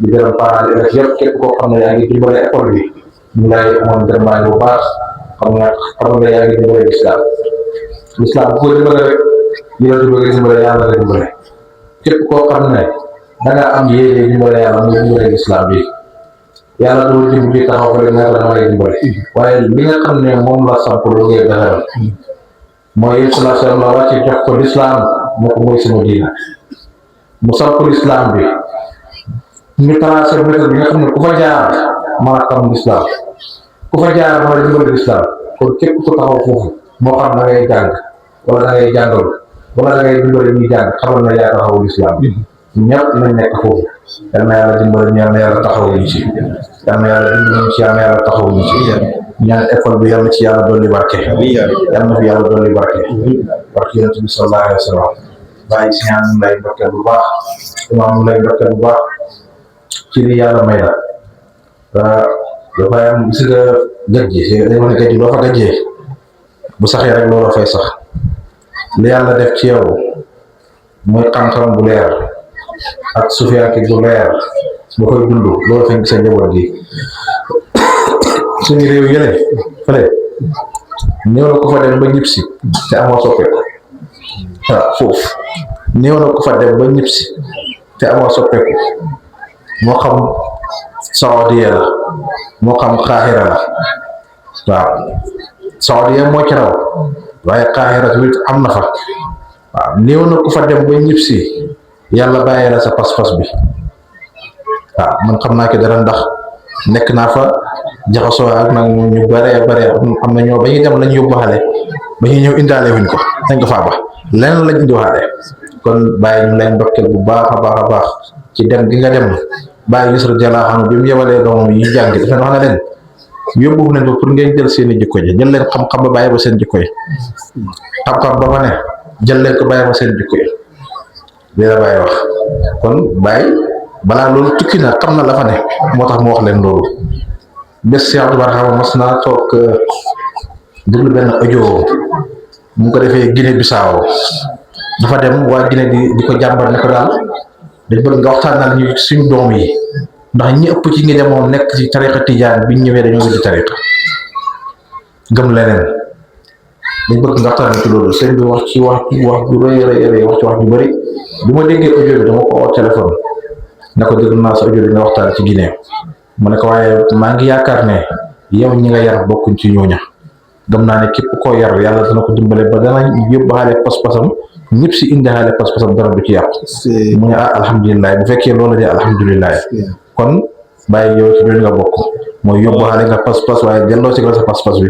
di gërëm parents élèves yëpp képp koo xam ne yaa ngi dimbale école bi ñu lay amoon gërëmaay bu baax xam nga yaa ngi dimbale l'islam bu ko dimbale rek ñu la bëgg dimbale yàlla la dimbale képp koo xam ne da nga am yéene dimbale yàlla muy dimbale l'islam bi yàlla doo dimbali taxaw ko rek nga dama lay dimbale waaye li nga xam ne moom la samp lu ngay defal mooy islam la wàcce jox ko l'islam moo ko mooy sama diina mu samp l'islam bi ñu tracé méthode bi nga xam ne ku fa jaar mën a xam l'islam ku fa jaar mën a dimbale l'islam kon képp ku taxaw foofu moo xam da ngay jàng wala da ngay jàngal wala da ngay dimbale ñuy jàng xamal na yaa taxawu l'islam bi ñëpp nañ nekk foofu yal na yàlla dimbale ñu yal na yàlla taxawu ñu ci yal na yàlla dimbale ñu ci yal na yàlla taxawu ñu ci ñaan école bi yal na ci yàlla dolli barke yal na fi yàlla dolli barke barke yonent bi sallallahu alayhi wa sallam bàyyi si ñaan ñu lay ndokkeel bu baax imaam ñu lay ndokkeel bu baax ci li yàlla may la dafa am gis nga gëj gi dañ wax ne gëj gi doo fa gëjee bu saxee rek loolu fay sax li yàlla def ci yow muy xam-xam bu leer ak sufiyanke bu leer bu koy dund loolu fay sa njaboot gi suñu réew yële fële néew na ko fa dem ba ñib si te amoo soppeeku waaw foofu néew na ko fa dem ba ñib si te amoo soppeeku moo xam Saudiya la moo xam Qahira la waaw Saudiya moo ci raw waaye Qahira tamit am na fa waaw néew na ku fa dem ba ñib si yàlla bàyyi la sa pas-pas bi waaw man xam naa ki dara ndax nekk naa fa jaxasoo ak nag ñu bare am na ñoo ba ñuy dem lañ yóbbuwaale ba ñuy ñëw indaale wuñ ko dañ ko faa ba leneen lañ indiwaale kon bàyyi ñu leen ndokkeel bu baax a baax ci dem gi nga dem bàyyi gis radiyallahu anhu bi mu yebalee doomam yi jàng dafa wax na leen yóbbu nañ ko pour ngeen jël seen i jikko ji jël leen xam-xam ba bàyyi ba seen jikko yi xam-xam ba fa ne jël leen ko bàyyi ba seen jikko yi lii la bàyyi wax kon bàyyi balaa loolu tukki na xam na la fa ne moo tax mu wax leen loolu bés si Abdou Barhama mas naa toog déglu benn audio mu ko defee Guinée Bissau dafa dem waa Guinée di ko jàmbar ne ko daal dañ bëgg nga waxtaanal ñu suñu doom yi ndax ñi ëpp ci ngi demoon nekk ci tariqa tijaan bi ñu ñëwee dañoo gën di tariqa gëm leneen dañ bëgg nga waxtaanal ci loolu sëñ bi wax ci wax ju rëy wax ci wax ju bëri bi ma déggee audio bi dama ko oo téléphone ne ko déglu naa sa audio bi nga waxtaan ci Guinée mu ne ko waaye maa ngi yaakaar ne yow ñi nga yar bokkuñ ci ñooña gëm naa ne képp koo yar yàlla dana ko dimbale ba dana yóbbaale pas-pasam ñëpp si indaale pas-pasam dara du ci yàqu mu ne alhamdulilah bu fekkee loolu de alhamdulilah kon bàyyi yow ci ñooñu nga bokk mooy yóbbaale nga pas-pas waaye delloo si nga sa pas-pas bi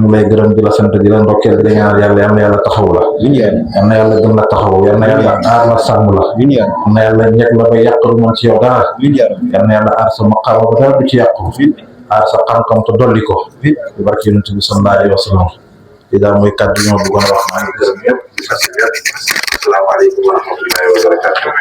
ñu lay gërëm di la sant di la ndokkeel di la ñaanal yàlla yal na yàlla taxaw la yal na yàlla gën la taxaw yal na yàlla aar la sàmm la yal na yàlla ñett la ba yàqal moom ci yow dara yal na yàlla aar sa maqaama ba dara du ci yàqu aar sa xam-xam te dolli ko di barke yonent bi sallallahu alayhi wa sallam di daal mooy kàddu ñoo bëggoon a wax maa ngi gërëm ñëpp di sant ñëpp asalaamaaleykum wa rahmatullahi wa barakatuh